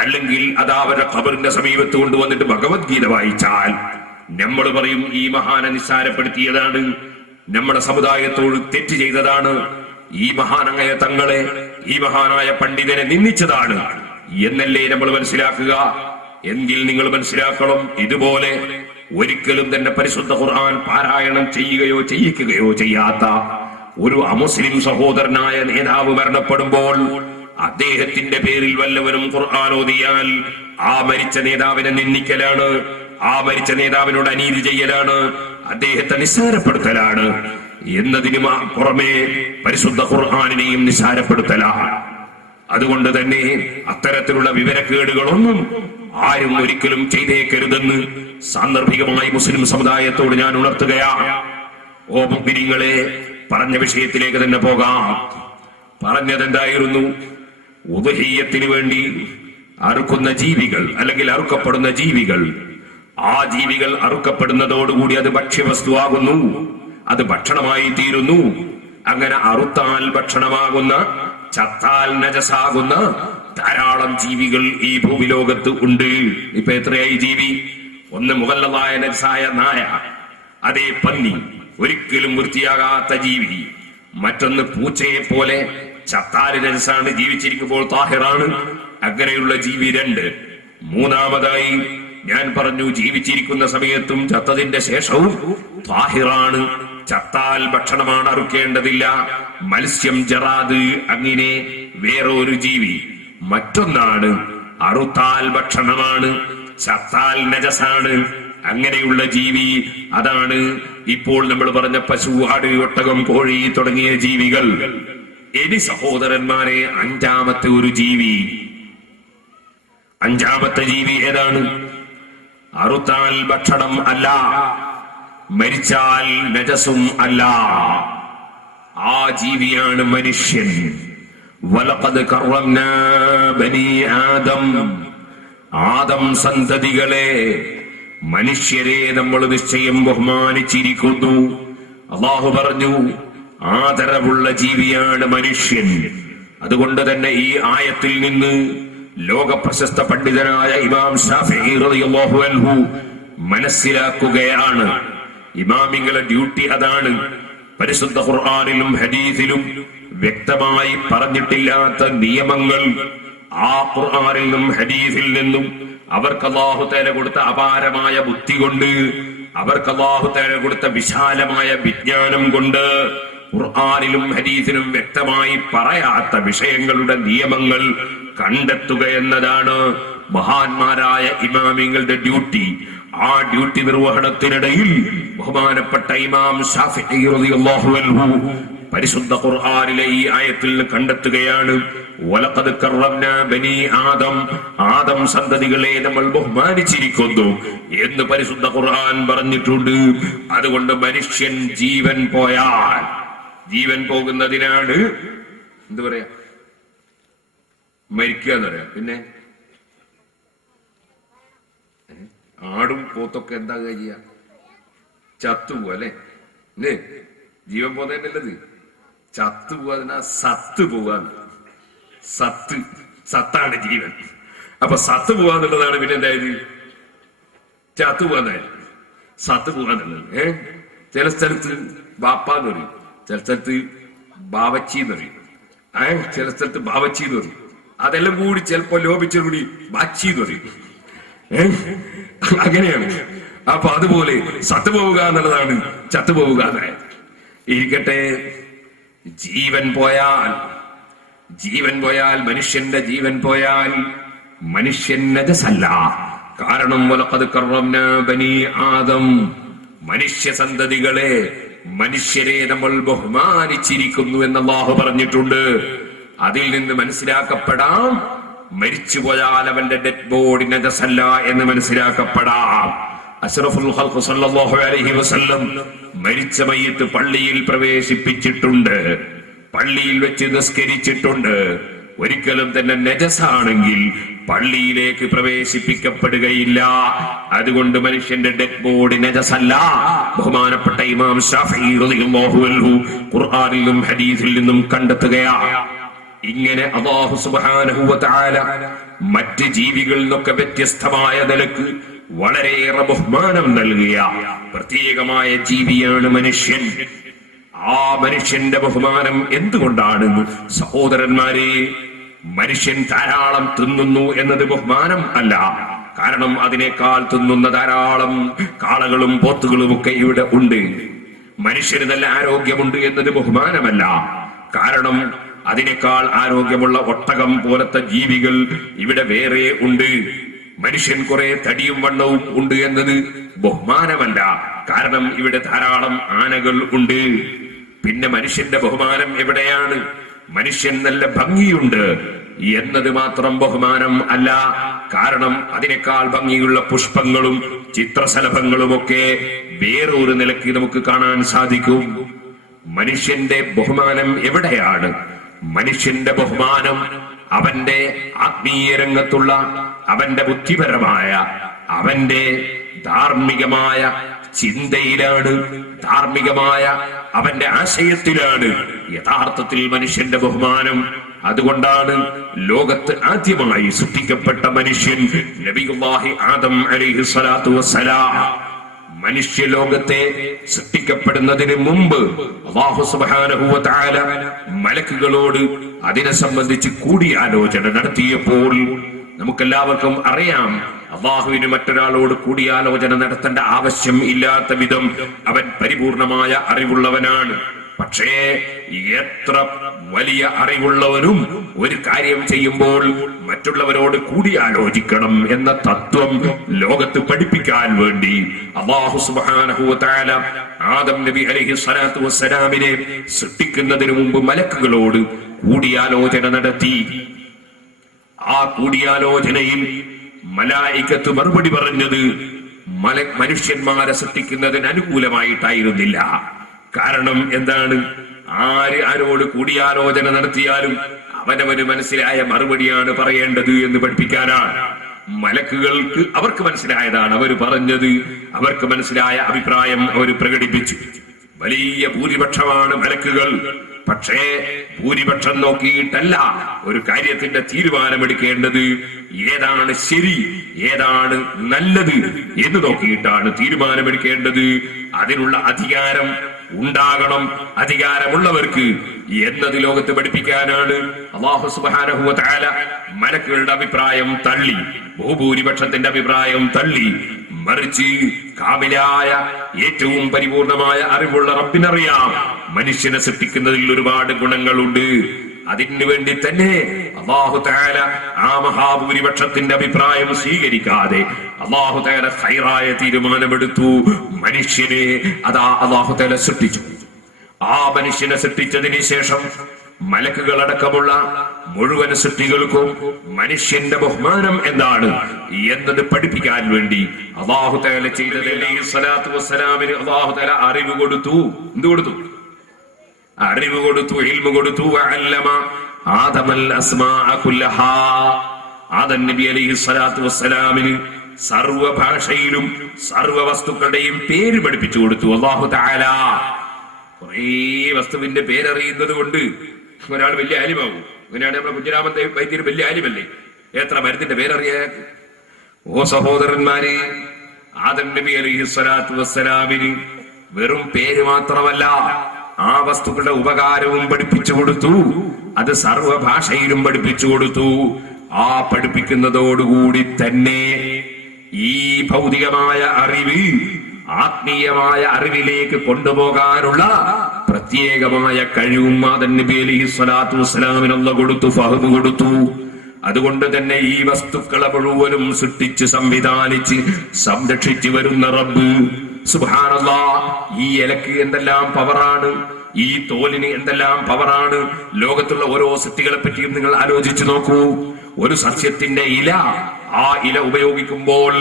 അല്ലെങ്കിൽ അത് അവരുടെ ഖബറിന്റെ സമീപത്ത് കൊണ്ടുവന്നിട്ട് ഭഗവത്ഗീത വായിച്ചാൽ നമ്മൾ പറയും ഈ മഹാനെ നിസ്സാരപ്പെടുത്തിയതാണ്, നമ്മുടെ സമുദായത്തോട് തെറ്റ് ചെയ്തതാണ്, ഈ മഹാനായ തങ്ങളെ, ഈ മഹാനായ പണ്ഡിതനെ നിന്ദിച്ചതാണ് എന്നല്ലേ നമ്മൾ മനസ്സിലാക്കുക. എങ്കിൽ നിങ്ങൾ മനസ്സിലാക്കണം, ഇതുപോലെ ഒരിക്കലും തന്നെ പരിശുദ്ധ ഖുർആൻ പാരായണം ചെയ്യുകയോ ചെയ്യിക്കുകയോ ചെയ്യാത്ത ഒരു അമുസ്ലിം സഹോദരനായ നേതാവ് മരണപ്പെടുമ്പോൾ അദ്ദേഹത്തിന്റെ പേരിൽ വല്ലവരും ഖുർആൻ ഓതിയാൽ ആ മരിച്ച നേതാവിനെ നിന്ദിക്കലാണ്, ആ മരിച്ച നേതാവിനോട് അനീതി ചെയ്യലാണ്, അദ്ദേഹത്തെ നിസ്സാരപ്പെടുത്തലാണ്. എന്നതിന് പുറമെ പരിശുദ്ധ ഖുർആനിനെയും നിസ്സാരപ്പെടുത്തലാണ്. അതുകൊണ്ട് തന്നെ അത്തരത്തിലുള്ള വിവരക്കേടുകളൊന്നും ആരും ഒരിക്കലും ചെയ്തേക്കരുതെന്ന് സാന്ദർഭികമായി മുസ്ലിം സമുദായത്തോട് ഞാൻ ഉണർത്തുകയാണ്. ഓ മുഅ്മിനീങ്ങളെ, പറഞ്ഞ വിഷയത്തിലേക്ക് തന്നെ പോകാം. പറഞ്ഞതെന്തായിരുന്നു? ഉദ്ഹിയ്യത്തിന് വേണ്ടി അറുക്കുന്ന ജീവികൾ, അല്ലെങ്കിൽ അറുക്കപ്പെടുന്ന ജീവികൾ, ആ ജീവികൾ അറുക്കപ്പെടുന്നതോടുകൂടി അത് ഭക്ഷ്യവസ്തുവാകുന്നു, അത് ഭക്ഷണമായി തീരുന്നു. അങ്ങനെ അറുത്താൽ ഭക്ഷണമാകുന്ന, ചത്താൽ നജസാകുന്ന ധാരാളം ജീവികൾ ഈ ഭൂമിലോകത്ത് ഉണ്ട്. ഇപ്പൊ എത്രയായി ജീവി? ഒന്ന് മുഗല്ലദായ നജസായ നായ, അതേ പന്നി, ഒരിക്കലും വൃത്തിയാകാത്ത ജീവി. മറ്റൊന്ന് പൂച്ചയെ പോലെ ചത്താൽ നജസാണ്, ജീവിച്ചിരിക്കുമ്പോൾ താഹിറാണ്. അങ്ങനെയുള്ള ജീവി രണ്ട്. മൂന്നാമതായി ഞാൻ പറഞ്ഞു, ജീവിച്ചിരിക്കുന്ന സമയത്തും ചത്തതിന്റെ ശേഷവും താഹിറാണ്, ചത്താൽ ഭക്ഷണമാണ്, അറുക്കേണ്ടതില്ല. മത്സ്യം, ജറാദ്, അങ്ങനെ വേറൊരു ജീവി. മറ്റൊന്നാണ് അറുത്താൽ ഭക്ഷണമാണ്, ചത്താൽ നജസാണ്. അങ്ങനെയുള്ള ജീവി അതാണ് ഇപ്പോൾ നമ്മൾ പറഞ്ഞ പശു, ആട്, ഒട്ടകം, കോഴി തുടങ്ങിയ ജീവികൾ. ഇനി സഹോദരന്മാരെ, അഞ്ചാമത്തെ ഒരു ജീവി. അഞ്ചാമത്തെ ജീവി ഏതാണ്? അറുത്താൽ ഭക്ഷണം അല്ല, മരിച്ചാൽ നജസും അല്ല. ആ ജീവിയാണ് മനുഷ്യൻ. വലഖദ് കറംനാ ബനി ആദം. ആദം സന്തതികളെ, മനുഷ്യരെ നമ്മൾ നിശ്ചയം ബഹുമാനിച്ചിരിക്കുന്നു. അല്ലാഹു പറഞ്ഞു, ആദരവുള്ള ജീവിയാണ് മനുഷ്യൻ. അതുകൊണ്ട് തന്നെ ഈ ആയത്തിൽ നിന്ന് ലോക പ്രശസ്ത പണ്ഡിതനായ ഇമാം ശാഫിഈ റളിയല്ലാഹു അൻഹു മനസ്സിലാക്കുകയാണ്. ഇമാമിങ്ങളുടെ ഡ്യൂട്ടി അതാണ്. പരിശുദ്ധ ഖുർആനിലും ഹദീസിലും വ്യക്തമായി പറഞ്ഞിട്ടില്ലാത്ത നിയമങ്ങൾ ആ ഖുർആനിൽ നിന്നും ഹദീസിൽ നിന്നും അവർക്ക് അല്ലാഹു തആല കൊടുത്ത അപാരമായ ബുദ്ധി കൊണ്ട്, അവർക്ക് അല്ലാഹു തആല കൊടുത്ത വിശാലമായ വിജ്ഞാനം കൊണ്ട് ഖുർആനിലും ഹദീസിലും വ്യക്തമായി പറയാത്ത വിഷയങ്ങളുടെ നിയമങ്ങൾ കണ്ടെത്തുക എന്നതാണ് മഹാന്മാരായ ഇമാമിങ്ങളുടെ ഡ്യൂട്ടി. ആ ഡ്യൂട്ടി നിർവഹണത്തിനിടയിൽ ബഹുമാനപ്പെട്ട ഇമാം ശാഫിഈ റളിയല്ലാഹു അൻഹു പരിശുദ്ധ ഖുർആനിലെ ഈ ആയത്തിൽ കണ്ടെത്തുകയാണ്, വലഖദ് കറംനാ ബനി ആദം, ആദം സന്തതികളെ നമ്മൾ ബഹുമാനിച്ചിരിക്കുന്നു എന്ന് പരിശുദ്ധ ഖുർആൻ പറഞ്ഞിട്ടുണ്ട്. അതുകൊണ്ട് മനുഷ്യൻ ജീവൻ പോയാൽ, ജീവൻ പോകുന്നതിനാണ് എന്ത് പറയാ, മരിക്കുക എന്ന് പറയാം. പിന്നെ ആടും പോത്തൊക്കെ എന്താ ചെയ്യുക, ചത്തുപോവാ അല്ലെ. ജീവൻ പോകുന്നതല്ലത്, ചത്തുപോവാ, അതിനാ സത്ത് പോവാന്ന്. സത്താണ് ജീവൻ. അപ്പൊ സത്ത് പോവാന്നുള്ളതാണ്. പിന്നെ എന്തായത്, ചത്തു പോവാന്നായത്, സത്ത് പോവാന്നുള്ളത്. ചില സ്ഥലത്ത് ബാപ്പാന്ന് പറയും, ചില സ്ഥലത്ത് ബാവച്ചി എന്ന് പറയും, ചില സ്ഥലത്ത് ബാവച്ചി എന്ന് പറയും. അതെല്ലാം കൂടി ചിലപ്പോ ലോപിച്ചു കൂടി ബാച്ചി എന്ന് പറയും. അങ്ങനെയാണ്. അപ്പൊ അതുപോലെ സത്തുപോവുക എന്നുള്ളതാണ് ചത്തുപോവുക എന്നായത്. ഇരിക്കട്ടെ, ജീവൻ പോയാൽ മനുഷ്യന്റെ ജീവൻ പോയാൽ മനുഷ്യൻ നജസല്ല. കാരണം വലഖദ് കറംനാ ബനി ആദം, മനുഷ്യ സന്തതികളെ, മനുഷ്യരെ നമ്മൾ ബഹുമാനിച്ചിരിക്കുന്നു എന്ന് അല്ലാഹു പറഞ്ഞിട്ടുണ്ട്. അതിൽ നിന്ന് മനസ്സിലാക്കപ്പെടാം മരിച്ചുപോയാൽ അവന്റെ ഡെഡ് ബോഡി നജസല്ല എന്ന് മനസ്സിലാക്കപ്പെടാം. അഷ്റഫുൽ ഖൽഖ് സല്ലല്ലാഹു അലൈഹി വസല്ലം മരിച്ച മയ്യിത്ത് പള്ളിയിൽ പ്രവേശിപ്പിച്ചിട്ടുണ്ട്, പള്ളിയിൽ വെച്ച് നിസ്കരിച്ചിട്ടുണ്ട്. ഒരിക്കലും തന്നെ നജസാണെങ്കിൽ പള്ളിയിലേക്ക് പ്രവേശിപ്പിക്കപ്പെടുകയില്ല. അതുകൊണ്ട് മനുഷ്യന്റെ ഡെഡ് ബോഡി നജസല്ല. ബഹുമാനപ്പെട്ട ഇമാം ശാഫിഈ റളിയല്ലാഹു അൻഹു ഖുർആനിലും ഹദീസിൽ നിന്നും കണ്ടെത്തുകയാണ്. ഇങ്ങനെ അല്ലാഹു സുബ്ഹാനഹു വ തആല മറ്റ് ജീവികളിൽ നിന്നൊക്കെ വ്യത്യസ്തമായ നിലക്ക് വളരെയേറെ ബഹുമാനം നൽകിയ പ്രത്യേകമായ ജീവിയാണ് മനുഷ്യൻ. ആ മനുഷ്യന്റെ ബഹുമാനം എന്തുകൊണ്ടാണ് സഹോദരന്മാരെ? മനുഷ്യൻ ധാരാളം തിന്നുന്നു എന്നത് ബഹുമാനം അല്ല. കാരണം അതിനേക്കാൾ തിന്നുന്ന ധാരാളം കാളകളും പോത്തുകളും ഒക്കെ ഇവിടെ ഉണ്ട്. മനുഷ്യന് നല്ല ആരോഗ്യമുണ്ട് എന്നത് ബഹുമാനമല്ല. കാരണം അതിനേക്കാൾ ആരോഗ്യമുള്ള ഒട്ടകം പോലത്തെ ജീവികൾ ഇവിടെ വേറെ ഉണ്ട്. മനുഷ്യൻ കുറെ തടിയും വണ്ണവും ഉണ്ട് എന്നത് ബഹുമാനമല്ല. കാരണം ഇവിടെ ധാരാളം ആനകൾ ഉണ്ട്. പിന്നെ മനുഷ്യന്റെ ബഹുമാനം എവിടെയാണ്? മനുഷ്യൻ നല്ല ഭംഗിയുണ്ട് എന്നത് മാത്രം ബഹുമാനം അല്ല. കാരണം അതിനേക്കാൾ ഭംഗിയുള്ള പുഷ്പങ്ങളും ചിത്രശലഭങ്ങളും ഒക്കെ വേറൊരു നിലയ്ക്ക് നമുക്ക് കാണാൻ സാധിക്കും. മനുഷ്യന്റെ ബഹുമാനം എവിടെയാണ്? മനുഷ്യന്റെ ബഹുമാനം അവന്റെ ആത്മീയ രംഗത്തുള്ള, അവന്റെ ബുദ്ധിപരമായ, അവന്റെ ധാർമ്മികമായ ചിന്തയിലാണ്, ധാർമ്മികമായ അവന്റെ ആശയത്തിലാണ് യഥാർത്ഥത്തിൽ മനുഷ്യന്റെ ബഹുമാനം. അതുകൊണ്ടാണ് ലോകത്ത് ആദ്യമായി സൃഷ്ടിക്കപ്പെട്ട മനുഷ്യൻ നബിയുല്ലാഹി ആദം അലൈഹി സ്വലാത്തു വസ്സലാം. മനുഷ്യലോകത്തെ സൃഷ്ടിക്കപ്പെടുന്നതിന് മുമ്പ് അല്ലാഹു സുബ്ഹാനഹു വ തആല മലക്കുകളോട് അതിനെ സംബന്ധിച്ച് കൂടിയാലോചന നടത്തിയപ്പോൾ നമുക്കെല്ലാവർക്കും അറിയാം, അല്ലാഹുവിന് മറ്റൊരാളോട് കൂടിയാലോചന നടത്തേണ്ട ആവശ്യം ഇല്ലാത്ത വിധം അവൻ പരിപൂർണമായ അറിവുള്ളവനാണ്. പക്ഷേ എത്ര വലിയ അറിവുള്ളവരും ഒരു കാര്യം ചെയ്യുമ്പോൾ മറ്റുള്ളവരോട് കൂടിയാലോചിക്കണം എന്ന തത്വം ലോകത്ത് പഠിപ്പിക്കാൻ വേണ്ടി അല്ലാഹു സുബ്ഹാനഹു വ തആല ആദം നബി അലൈഹി സ്വലാത്തു വസ്സലാമിനെ സൃഷ്ടിക്കുന്നതിന് മുമ്പ് മലക്കുകളോട് കൂടിയാലോചന നടത്തി. ആ കൂടിയാലോചനയിൽ മലായികത്ത് മറുപടി പറഞ്ഞത് മനുഷ്യന്മാരെ സൃഷ്ടിക്കുന്നതിന് അനുകൂലമായിട്ടായിരുന്നില്ല. കാരണം എന്താണ്? ആരോട് കൂടിയാലോചന നടത്തിയാലും അവനവന് മനസ്സിലായ മറുപടിയാണ് പറയേണ്ടത് എന്ന് പഠിപ്പിക്കാനാണ്. മലക്കുകൾക്ക് അവർക്ക് മനസ്സിലായതാണ് അവർ പറഞ്ഞത്, അവർക്ക് മനസ്സിലായ അഭിപ്രായം അവർ പ്രകടിപ്പിച്ചു. വലിയ ഭൂരിപക്ഷമാണ് മലക്കുകൾ. പക്ഷേ ഭൂരിപക്ഷം നോക്കിയിട്ടല്ല ഒരു കാര്യത്തിന്റെ തീരുമാനമെടുക്കേണ്ടത്. ഏതാണ് ശരി, ഏതാണ് നല്ലത് എന്ന് നോക്കിയിട്ടാണ് തീരുമാനമെടുക്കേണ്ടത്. അതിനുള്ള അധികാരം ഉണ്ടാകണം, അധികാരമുള്ളവർക്ക് എന്നത് ലോകത്ത് പഠിപ്പിക്കാനാണ് അല്ലാഹു സുബ്ഹാനഹു വ തആല മലക്കുകളുടെ അഭിപ്രായം തള്ളി, ബഹുഭൂരിപക്ഷത്തിന്റെ അഭിപ്രായം തള്ളി. മറിച്ച് കാമിലായ ഏറ്റവും പരിപൂർണമായ അറിവുള്ള റബ്ബിനറിയാം മനുഷ്യനെ സൃഷ്ടിക്കുന്നതിൽ ഒരുപാട് ഗുണങ്ങളുണ്ട്. അതിനു വേണ്ടി തന്നെ അല്ലാഹു തആല ആ മഹാഭൂരിപക്ഷത്തിന്റെ അഭിപ്രായം സ്വീകരിക്കാതെ അല്ലാഹു തആല ഖൈറായ തീരുമാനമെടുത്തു. മനുഷ്യനെ അതാ അല്ലാഹു തആല സൃഷ്ടിച്ചു. ആ മനുഷ്യനെ സൃഷ്ടിച്ചതിന് ശേഷം മലക്കുകളടക്കമുള്ള മുഴുവൻ സൃഷ്ടികൾക്കും മനുഷ്യന്റെ ബഹുമാനം എന്താണ് എന്നത് പഠിപ്പിക്കാൻ വേണ്ടി അല്ലാഹു തആല ചെയ്തത് അലൈഹി സ്വലാത്തു വസ്സലാമിന് അല്ലാഹു തആല അറിവ് കൊടുത്തു. എന്ത് കൊടുത്തു? അറിവ് കൊടുത്തു, ഇൽമു കൊടുത്തു. വഅല്ലമ ആദമൽ അസ്മാഅ കുല്ലഹാ. ആദം നബി അലൈഹി സ്വലാത്തു വസ്സലാമിന് സർവ്വ ഭാഷയിലും സർവ്വ വസ്തുക്കളുടെയും പേര് പഠിപ്പിച്ചു കൊടുത്തു അല്ലാഹു തആല. കുറേ വസ്തുവിന്റെ പേരറിയുന്നത് കൊണ്ട് ഒരാൾ വലിയ ആലിമാവും. അങ്ങനെയാണ് നമ്മുടെ കുഞ്ഞിരാമൻ വൈദ്യര് വലിയ ആലിമല്ലേ? എത്ര മരുന്നിന്റെ പേരറിയാൻ. ഓ സഹോദരന്മാരെ, ആദം നബി അലൈഹി സ്വലാത്തു വസ്സലാമിന് വെറും പേര് മാത്രമല്ല, ആ വസ്തുക്കളുടെ ഉപകാരവും പഠിപ്പിച്ചു കൊടുത്തു. അത് സർവ ഭാഷയിലും പഠിപ്പിച്ചു കൊടുത്തു. ആ പഠിപ്പിക്കുന്നതോടുകൂടി തന്നെ ഈ ഭൗതികമായ അറിവ് ആത്മീയമായ അറിവിലേക്ക് കൊണ്ടുപോകാനുള്ള പ്രത്യേകമായ കഴിവും ആദം നബി അലൈഹി സ്വലാത്തു വസ്സലാമിന് അല്ലാഹു കൊടുത്തു, ഫഹ്മ് കൊടുത്തു. അതുകൊണ്ട് തന്നെ ഈ വസ്തുക്കളെ മുഴുവനും സൃഷ്ടിച്ച് സംവിധാനിച്ച് സംരക്ഷിച്ചു വരുന്ന റബ്ബ് സുബ്ഹാനല്ലാഹ്, ഈ ഇലക്ക് എന്തെല്ലാം പവറാണ്, ഈ തോലിന് എന്തെല്ലാം പവറാണ്. ലോകത്തുള്ള ഓരോ സൃഷ്ടികളെ പറ്റിയും നിങ്ങൾ ആലോചിച്ചു നോക്കൂ. ഒരു സസ്യത്തിന്റെ ഇല, ആ ഇല ഉപയോഗിക്കുമ്പോൾ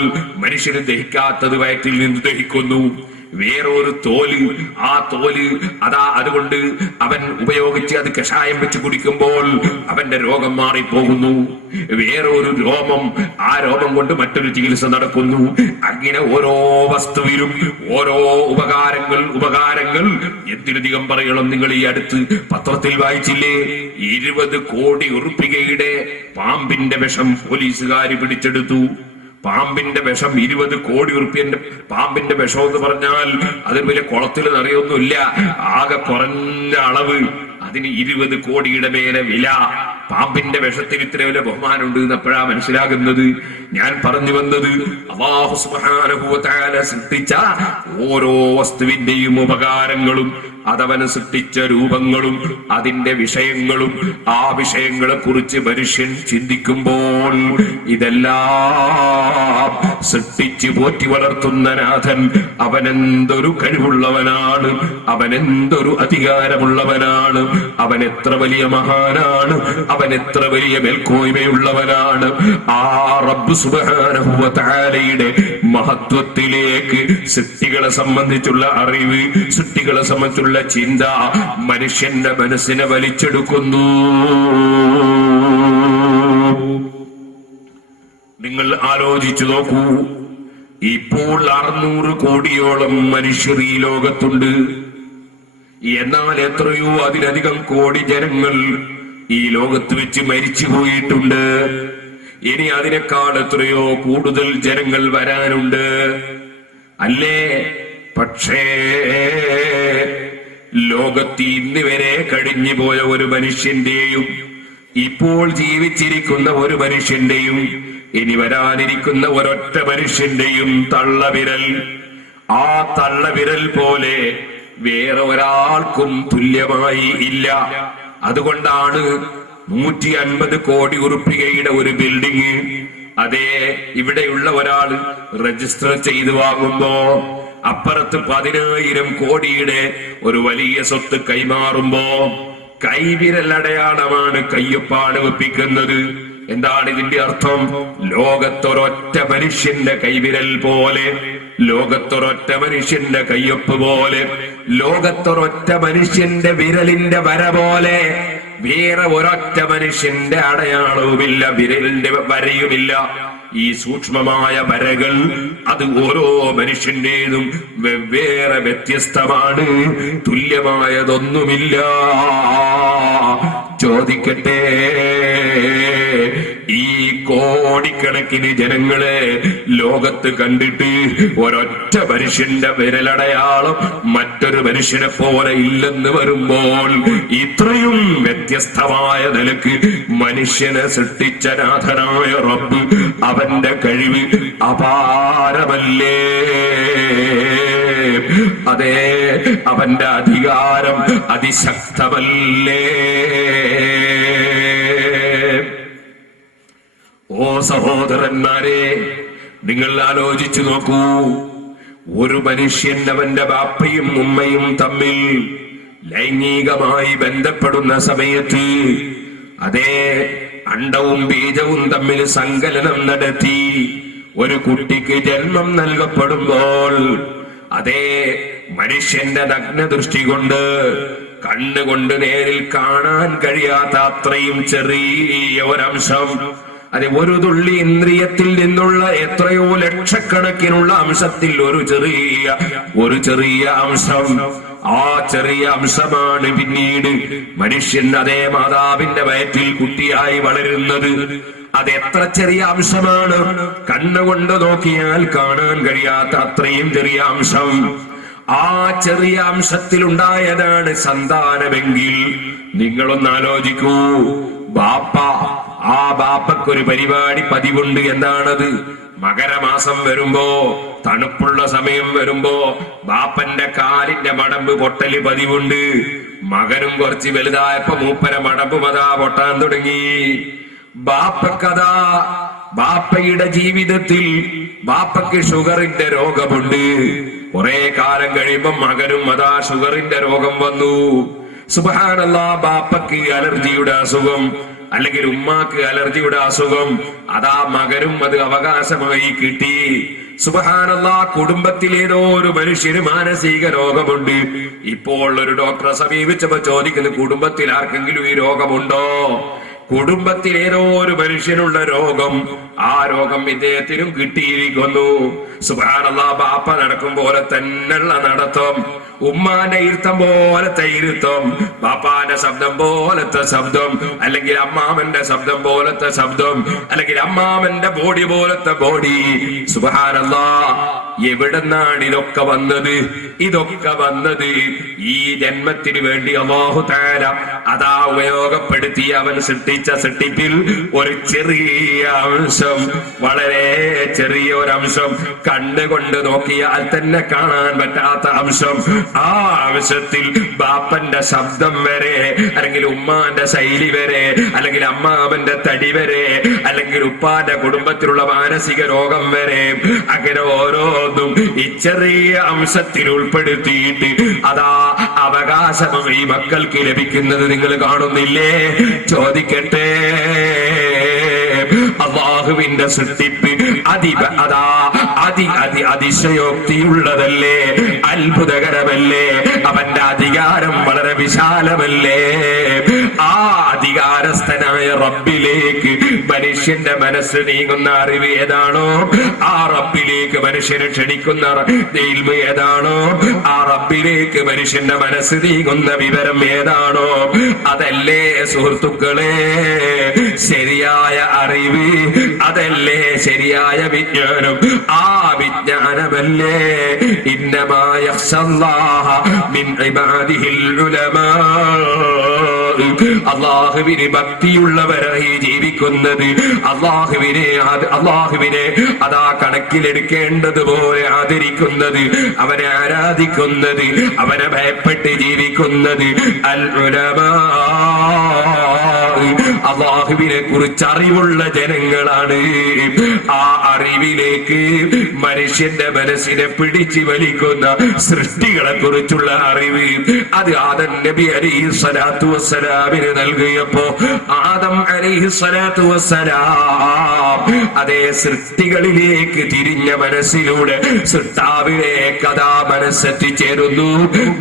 മനുഷ്യന് ദഹിക്കാത്തത് വയറ്റിൽ നിന്ന് ദഹിക്കുന്നു. വേറൊരു തോല്, ആ തോല് അതാ അതുകൊണ്ട് അവൻ ഉപയോഗിച്ച് അത് കഷായം വെച്ച് കുടിക്കുമ്പോൾ അവന്റെ രോഗം മാറിപ്പോകുന്നു. വേറൊരു രോമം, ആ രോമം കൊണ്ട് മറ്റൊരു ചികിത്സ നടക്കുന്നു. അങ്ങനെ ഓരോ വസ്തുവിലും ഓരോ ഉപകാരങ്ങൾ എന്തിനധികം പറയണം. നിങ്ങൾ ഈ അടുത്ത് പത്രത്തിൽ വായിച്ചില്ലേ? 20 കോടി ഉറുപ്പികയുടെ പാമ്പിന്റെ വിഷം പോലീസുകാർ പിടിച്ചെടുത്തു. പാമ്പിന്റെ വിഷം 20 കോടി ഉറുപ്പിന്റെ പാമ്പിന്റെ വിഷം എന്ന് പറഞ്ഞാൽ അത് വലിയ കുളത്തിൽ നിറയൊന്നുമില്ല, ആകെ കുറഞ്ഞ അളവ്. അതിന് 20 കോടിയുടെ മേലെ വില. പാമ്പിന്റെ വിഷത്തിന് ഇത്ര വലിയ ബഹുമാനമുണ്ട് എന്ന് എപ്പോഴാ മനസ്സിലാകുന്നത്? ഞാൻ പറഞ്ഞു വന്നത്, അല്ലാഹു സുബ്ഹാനഹു വ തആല സൃഷ്ടിച്ച ഓരോ വസ്തുവിന്റെയും ഉപകാരങ്ങളും അതവന് സൃഷ്ടിച്ച രൂപങ്ങളും അതിന്റെ വിഷയങ്ങളും ആ വിഷയങ്ങളെ കുറിച്ച് മനുഷ്യൻ ചിന്തിക്കുമ്പോൾ ഇതെല്ലാം സൃഷ്ടിച്ച് പോറ്റി വളർത്തുന്ന നാഥൻ അവനെന്തൊരു കഴിവുള്ളവനാണ്, അവനെന്തൊരു അധികാരമുള്ളവനാണ്, അവൻ എത്ര വലിയ മഹാനാണ്, അവൻ എത്ര വലിയ മേൽക്കോയ്മയുള്ളവനാണ്. ആ റബ്ബ് സുബ്ഹാനഹു വ തആലയുടെ മഹത്വത്തിലേക്ക് സൃഷ്ടികളെ സംബന്ധിച്ചുള്ള അറിവ്, സൃഷ്ടികളെ സംബന്ധിച്ചുള്ള ചിന്ത മനുഷ്യന്റെ മനസ്സിനെ വലിച്ചെടുക്കുന്നു. നിങ്ങൾ ആലോചിച്ചു നോക്കൂ. ഇപ്പോൾ 600 കോടിയോളം മനുഷ്യർ ഈ ലോകത്തുണ്ട്. എന്നാൽ എത്രയോ അതിലധികം കോടി ജനങ്ങൾ ഈ ലോകത്ത് വെച്ച് മരിച്ചു പോയിട്ടുണ്ട്. ഇനി അതിനേക്കാൾ എത്രയോ കൂടുതൽ ജനങ്ങൾ വരാനുണ്ട്, അല്ലേ? പക്ഷേ ലോകത്ത് ഇന്ന് വരെ കഴിഞ്ഞു പോയ ഒരു മനുഷ്യന്റെയും ഇപ്പോൾ ജീവിച്ചിരിക്കുന്ന ഒരു മനുഷ്യന്റെയും ഇനി വരാനിരിക്കുന്ന ഒരൊറ്റ മനുഷ്യന്റെയും തള്ളവിരൽ, ആ തള്ളവിരൽ പോലെ വേറെ ഒരാൾക്കും തുല്യമായി ഇല്ല. അതുകൊണ്ടാണ് 150 കോടി ഉറുപ്പികയുടെ ഒരു ബിൽഡിംഗ് അതേ ഇവിടെയുള്ള ഒരാൾ രജിസ്റ്റർ ചെയ്ത് വാങ്ങുമ്പോ അപ്പുറത്ത് 10,000 കോടിയുടെ ഒരു വലിയ സ്വത്ത് കൈമാറുമ്പോ കൈവിരലടയാളമാണ്, കയ്യൊപ്പാണ് വെപ്പിക്കുന്നത്. എന്താണ് ഇതിന്റെ അർത്ഥം? ലോകത്തൊരൊറ്റ മനുഷ്യന്റെ കൈവിരൽ പോലെ, ലോകത്തൊരൊറ്റ മനുഷ്യന്റെ കയ്യൊപ്പ് പോലെ, ലോകത്തൊരൊറ്റ മനുഷ്യന്റെ വിരലിന്റെ വര പോലെ വേറെ ഒരൊറ്റ മനുഷ്യന്റെ അടയാളവുമില്ല, വിരലിന്റെ വരയുമില്ല. ഈ സൂക്ഷ്മമായ വരകൾ അത് ഓരോ മനുഷ്യന്റേതും വെവ്വേറെ വ്യത്യസ്തമാണ്, തുല്യമായതൊന്നുമില്ല. ചോദിക്കട്ടെ, ഈ കോടിക്കണക്കിന് ജനങ്ങളെ ലോകത്ത് കണ്ടിട്ട് ഒരൊറ്റ മനുഷ്യന്റെ വിരലടയാളം മറ്റൊരു മനുഷ്യനെ പോലെ ഇല്ലെന്ന് വരുമ്പോൾ, ഇത്രയും വ്യത്യസ്തമായ നിലക്ക് മനുഷ്യനെ സൃഷ്ടിച്ച നാഥനായ റബ്ബ്, അവന്റെ കഴിവ് അപാരമല്ലേ? അതെ, അവന്റെ അധികാരം അതിശക്തമല്ലേ? ഓ സഹോദരന്മാരെ, നിങ്ങൾ ആലോചിച്ചു നോക്കൂ. ഒരു മനുഷ്യൻ അവന്റെ ബാപ്പയും ഉമ്മയും തമ്മിൽ ലൈംഗികമായി ബന്ധപ്പെടുന്ന സമയത്ത്, അതേ അണ്ടവും ബീജവും തമ്മിൽ സങ്കലനം നടത്തി ഒരു കുട്ടിക്ക് ജന്മം നൽകപ്പെടുമ്പോൾ, അതേ മനുഷ്യന്റെ നഗ്നദൃഷ്ടി കൊണ്ട്, കണ്ണുകൊണ്ട് നേരിൽ കാണാൻ കഴിയാത്ത അത്രയും ചെറിയ ഒരംശം, അത് ഒരു തുള്ളി ഇന്ദ്രിയത്തിൽ നിന്നുള്ള എത്രയോ ലക്ഷക്കണക്കിനുള്ള അംശത്തിൽ ഒരു ചെറിയ അംശം, ആ ചെറിയ അംശമാണ് പിന്നീട് മനുഷ്യൻ അതേ മാതാവിന്റെ വയറ്റിൽ കുട്ടിയായി വളരുന്നത്. അതെത്ര ചെറിയ അംശമാണ്, കണ്ണുകൊണ്ട് നോക്കിയാൽ കാണാൻ കഴിയാത്ത അത്രയും ചെറിയ അംശം. ആ ചെറിയ അംശത്തിലുണ്ടായതാണ് സന്താനമെങ്കിൽ നിങ്ങളൊന്ന് ആലോചിക്കൂ. ബാപ്പ, ആ ബാപ്പക്കൊരു പരിപാടി പതിവുണ്ട്. എന്താണത്? മകരമാസം വരുമ്പോ, തണുപ്പുള്ള സമയം വരുമ്പോ ബാപ്പന്റെ കാലിന്റെ മടമ്പ് പൊട്ടല് പതിവുണ്ട്. മകനും കുറച്ച് വലുതായപ്പോ മൂപ്പര മടമ്പും അതാ പൊട്ടാൻ തുടങ്ങി. ബാപ്പക്കതാ, ബാപ്പയുടെ ജീവിതത്തിൽ ബാപ്പക്ക് ഷുഗറിന്റെ രോഗമുണ്ട്. കുറെ കാലം കഴിയുമ്പോ മകനും അതാ ഷുഗറിന്റെ രോഗം വന്നു. സുബ്ഹാനല്ലാഹ്, ബാപ്പക്ക് അലർജിയുടെ അസുഖം, അല്ലെങ്കിൽ ഉമ്മാക്ക് അലർജിയുടെ അസുഖം, അതാ മകനും അത് അവകാശമായി കിട്ടി. സുബ്ഹാനല്ലാഹ്, കുടുംബത്തിൽ ഏതോ ഒരു മനുഷ്യന് മാനസിക രോഗമുണ്ട്. ഇപ്പോൾ ഒരു ഡോക്ടറെ സമീപിച്ചപ്പോ ചോദിക്കുന്നു, കുടുംബത്തിൽ ആർക്കെങ്കിലും ഈ രോഗമുണ്ടോ? കുടുംബത്തിൽ ഏതോ ഒരു മനുഷ്യനുള്ള രോഗം, ആ രോഗം ഇദ്ദേഹത്തിനും കിട്ടിയിരിക്കുന്നു. സുബ്ഹാനല്ലാഹ്, ബാപ്പ നടക്കും പോലെ തന്നെയുള്ള നടത്തം, ഉമ്മാന്റെ ഇരുത്തം പോലത്തെ ഇരുത്തം, ബാപ്പാന്റെ ശബ്ദം പോലത്തെ ശബ്ദം, അല്ലെങ്കിൽ അമ്മാമന്റെ ശബ്ദം പോലത്തെ ശബ്ദം, അല്ലെങ്കിൽ അമ്മാമന്റെ ബോഡി പോലത്തെ ബോഡി. സുബ്ഹാനല്ലാഹ്, എവിടെന്നാണ് ഇതൊക്കെ വന്നത്? ഇതൊക്കെ വന്നത് ഈ ജന്മത്തിന് വേണ്ടി അല്ലാഹു തആല അതാ ഉപയോഗപ്പെടുത്തി അവൻ സൃഷ്ടിച്ച സൃഷ്ടിപ്പിൽ ഒരു ചെറിയ അംശം, വളരെ ചെറിയ ഒരംശം, കണ്ണുകൊണ്ട് നോക്കിയാൽ തന്നെ കാണാൻ പറ്റാത്ത അംശം. ആ അംശത്തിൽ ബാപ്പന്റെ ശബ്ദം വരെ, അല്ലെങ്കിൽ ഉമ്മാന്റെ ശൈലി വരെ, അല്ലെങ്കിൽ അമ്മാവന്റെ തടി വരെ, അല്ലെങ്കിൽ ഉപ്പാന്റെ കുടുംബത്തിലുള്ള മാനസിക രോഗം വരെ, അങ്ങനെ ഓരോന്നും ഈ ചെറിയ അംശത്തിൽ ഉൾപ്പെടുത്തിയിട്ട് അതാ അവകാശമായി മക്കൾക്ക് ലഭിക്കുന്നത് നിങ്ങൾ കാണുന്നില്ലേ? ചോദിക്കട്ടെ, അല്ലാഹുവിന്റെ സൃഷ്ടിപ്പ് അതിശയോക്തിയുള്ളതല്ലേ? അത്ഭുതകരമല്ലേ? അവന്റെ അധികാരം വളരെ വിശാലമല്ലേ? ആ അധികാരസ്ഥനായ റബ്ബിലേക്ക് മനുഷ്യന്റെ മനസ്സ് നീങ്ങുന്ന അറിവ് ഏതാണോ, ആ റബ്ബിലേക്ക് മനുഷ്യനെ ക്ഷണിക്കുന്ന ഇൽമ് ഏതാണോ, ആ റബ്ബിലേക്ക് മനുഷ്യന്റെ മനസ്സ് നീങ്ങുന്ന വിവരം ഏതാണോ, അതല്ലേ സുഹൃത്തുക്കളെ ശരിയായ അറിവ്, അതല്ലേ ശരിയായ വിജ്ഞാനം. ആ വിജ്ഞാനമല്ലേ ഇന്നമാ യഖ്ശല്ലാഹ മിൻ ഇബാദിഹിൽ ഉലമാ. അല്ലാഹുവിനെ ഭക്തിയുള്ളവരായി ജീവിക്കുന്നത്, അല്ലാഹുവിനെ അതാ കണക്കിലെടുക്കേണ്ടതുപോലെ ആദരിക്കുന്നത്, അവനെ ആരാധിക്കുന്നത്, അവനെ ഭയപ്പെട്ട് ജീവിക്കുന്നത് അൽ ഉലമാ. അല്ലാഹുവിനെ കുറിച്ച് അറിവുള്ള ജനങ്ങളാണ്. ആ അറിവിലേക്ക് മനുഷ്യന്റെ മനസ്സിനെ പിടിച്ചു വലിക്കുന്ന സൃഷ്ടികളെ കുറിച്ചുള്ള അറിവ്, അത് ആദം നബി അലൈഹി സ്വലാത്തു വസ്സലാമിന് നൽകിയപ്പോ ആദം അലൈഹി സ്വലാത്തു വസ്സലാം അതേ സൃഷ്ടികളിലേക്ക് തിരിഞ്ഞ മനസ്സിലൂടെ സൃഷ്ടാവിലേക്ക് അതാ മനസ്സെത്തിച്ചേരുന്നു,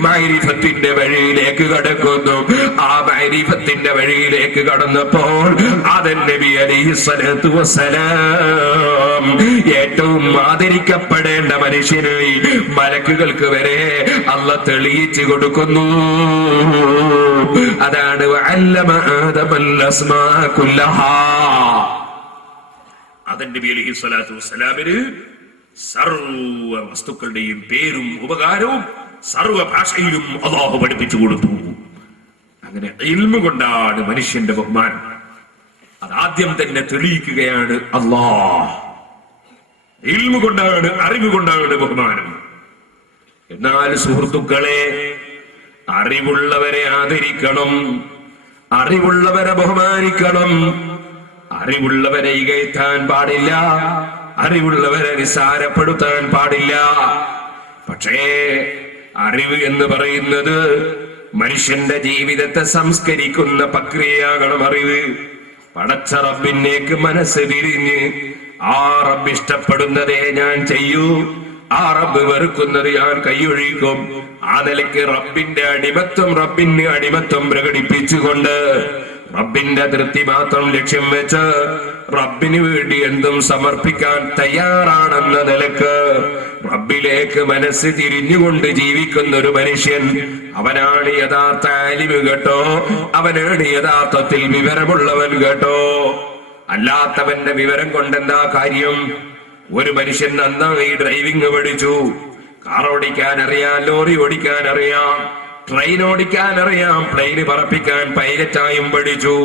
മഅരിഫത്തിന്റെ വഴിയിലേക്ക് കടക്കുന്നു. ആ മഅരിഫത്തിന്റെ വഴിയിലേക്ക് കടന്നപ്പോൾ ആദം നബി അലൈഹിസ്സലാത്തു വസ്സലാം ഏറ്റവും ആദരിക്കപ്പെടേണ്ട മനുഷ്യനായി മലക്കുകൾക്ക് വരെ അല്ലാഹ് തെളിയിച്ചു കൊടുക്കുന്നു. അതാണ് വഅല്ലമ ആദമൽ അസ്മാ കുല്ലഹാ. ആദം നബി അലൈഹിസ്സലാത്തു വസ്സലാമിന് സർവ വസ്തുക്കളുടെയും പേരും ഉപകാരവും സർവ ഭാഷയിലും അല്ലാഹു പഠിപ്പിച്ചു കൊടുത്തു. അങ്ങനെ ഇൽമു കൊണ്ടാണ് മനുഷ്യന്റെ ബഹുമാനം. അതാദ്യം തന്നെ തെളിയിക്കുകയാണ് അല്ലാഹ്. ഇൽമു കൊണ്ടാണ്, അറിവ് കൊണ്ടാണ് ബഹുമാനം. എന്നാൽ സുഹൃത്തുക്കളെ, അറിവുള്ളവരെ ആദരിക്കണം, അറിവുള്ളവരെ ബഹുമാനിക്കണം, അറിവുള്ളവരെ ഇകഴ്ത്താൻ പാടില്ല, അറിവുള്ളവരെ നിസ്സാരപ്പെടുത്താൻ പാടില്ല. പക്ഷേ അറിവ് എന്ന് പറയുന്നത് മനുഷ്യന്റെ ജീവിതത്തെ സംസ്കരിക്കുന്ന പ്രക്രിയയാകണം അറിവ്. പടച്ച റബ്ബിനേക്ക് മനസ്സ് തിരിഞ്ഞ് ആ റബ്ബ് ഇഷ്ടപ്പെടുന്നതേ ഞാൻ ചെയ്യൂ, ആ റബ്ബ് വെറുക്കുന്നത് ഞാൻ കൈയൊഴിക്കും. ആ നിലയ്ക്ക് റബ്ബിന്റെ അടിമത്വം പ്രകടിപ്പിച്ചുകൊണ്ട് റബ്ബിന്റെ തൃപ്തി മാത്രം ലക്ഷ്യം വെച്ച് റബ്ബിന് വേണ്ടി എന്തും സമർപ്പിക്കാൻ തയ്യാറാണെന്ന നിലക്ക് റബ്ബിലേക്ക് മനസ്സ് തിരിഞ്ഞുകൊണ്ട് ജീവിക്കുന്ന ഒരു മനുഷ്യൻ, അവനാണ് യഥാർത്ഥ ആലിമ് കേട്ടോ, അവനാണ് യഥാർത്ഥത്തിൽ വിവരമുള്ളവൻ കേട്ടോ. അല്ലാത്തവന്റെ വിവരം കൊണ്ടെന്താ കാര്യം? ഒരു മനുഷ്യൻ നന്നായി ഡ്രൈവിംഗ് പഠിച്ചു, കാർ ഓടിക്കാൻ അറിയാം, ലോറി ഓടിക്കാൻ അറിയാം, ട്രെയിൻ ഓടിക്കാൻ അറിയാം, പ്ലെയിന് പറപ്പിക്കാൻ പൈലറ്റായും പഠിച്ചു,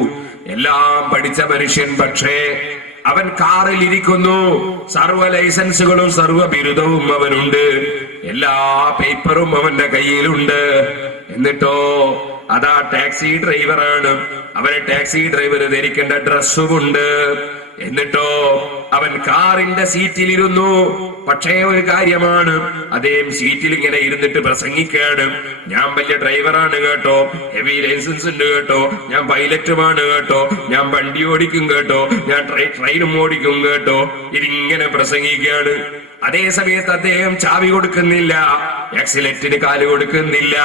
എല്ലാം പഠിച്ച മനുഷ്യൻ. പക്ഷേ അവൻ കാറിൽ ഇരിക്കുന്നു, സർവ ലൈസൻസുകളും സർവ ബിരുദവും അവനുണ്ട്, എല്ലാ പേപ്പറും അവന്റെ കയ്യിലുണ്ട്. എന്നിട്ടോ അതാ ടാക്സി ഡ്രൈവറാണ്, അവന് ടാക്സി ഡ്രൈവർ ധരിക്കേണ്ട ഡ്രസ്സുമുണ്ട്. എന്നിട്ടോ അവൻ കാറിന്റെ സീറ്റിലിരുന്നു. പക്ഷേ ഒരു കാര്യമാണ്, അദ്ദേഹം സീറ്റിൽ ഇങ്ങനെ ഇരുന്നിട്ട് പ്രസംഗിക്കാണ്, ഞാൻ വലിയ ഡ്രൈവറാണ് കേട്ടോ, ഹെവി ലൈസൻസ് ഉണ്ട് കേട്ടോ, ഞാൻ പൈലറ്റുമാണ് കേട്ടോ, ഞാൻ വണ്ടി ഓടിക്കും കേട്ടോ, ഞാൻ ട്രെയിനും ഓടിക്കും കേട്ടോ, ഇതിങ്ങനെ പ്രസംഗിക്കാണ്. അതേ സമയത്ത് അദ്ദേഹം ചാവി കൊടുക്കുന്നില്ല, ആക്സിലേറ്ററിന് കാല് കൊടുക്കുന്നില്ല,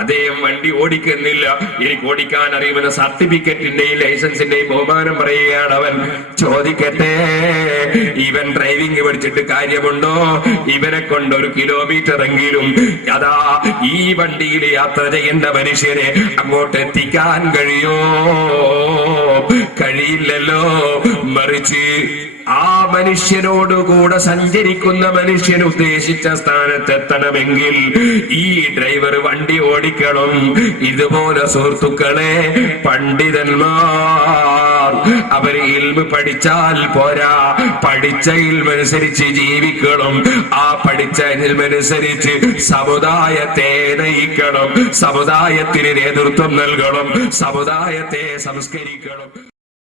അദ്ദേഹം വണ്ടി ഓടിക്കുന്നില്ല. എനിക്ക് ഓടിക്കാൻ അറിയുമെന്ന സർട്ടിഫിക്കറ്റിന്റെയും ലൈസൻസിന്റെയും ബഹുമാനം പറയുകയാണ് അവൻ. ചോദിക്കട്ടെ, ഇവൻ ഡ്രൈവിംഗ് പഠിച്ചിട്ട് കാര്യമുണ്ടോ? ഇവനെ കൊണ്ട് 1 കിലോമീറ്റർ എങ്കിലും അതാ ഈ വണ്ടിയിൽ യാത്ര ചെയ്യേണ്ട മനുഷ്യനെ അങ്ങോട്ട് എത്തിക്കാൻ കഴിയോ? കഴിയില്ലല്ലോ. മറിച്ച് ആ മനുഷ്യനോടുകൂടെ സഞ്ചരിക്കുന്ന മനുഷ്യൻ ഉദ്ദേശിച്ച സ്ഥാനത്തെത്തണമെങ്കിൽ ഈ ഡ്രൈവർ വണ്ടി ഓടിക്കണം. ഇതുപോലെ സുഹൃത്തുക്കളെ, പണ്ഡിതന്മാർ അവർ ഇൽമ് പഠിച്ചാൽ പോരാ, പഠിച്ച ഇൽമനുസരിച്ച് ജീവിക്കണം. ആ പഠിച്ച ഇൽമനുസരിച്ച് സമുദായത്തെ നയിക്കണം, സമുദായത്തിന് നേതൃത്വം നൽകണം, സമുദായത്തെ സംസ്കരിക്കണം.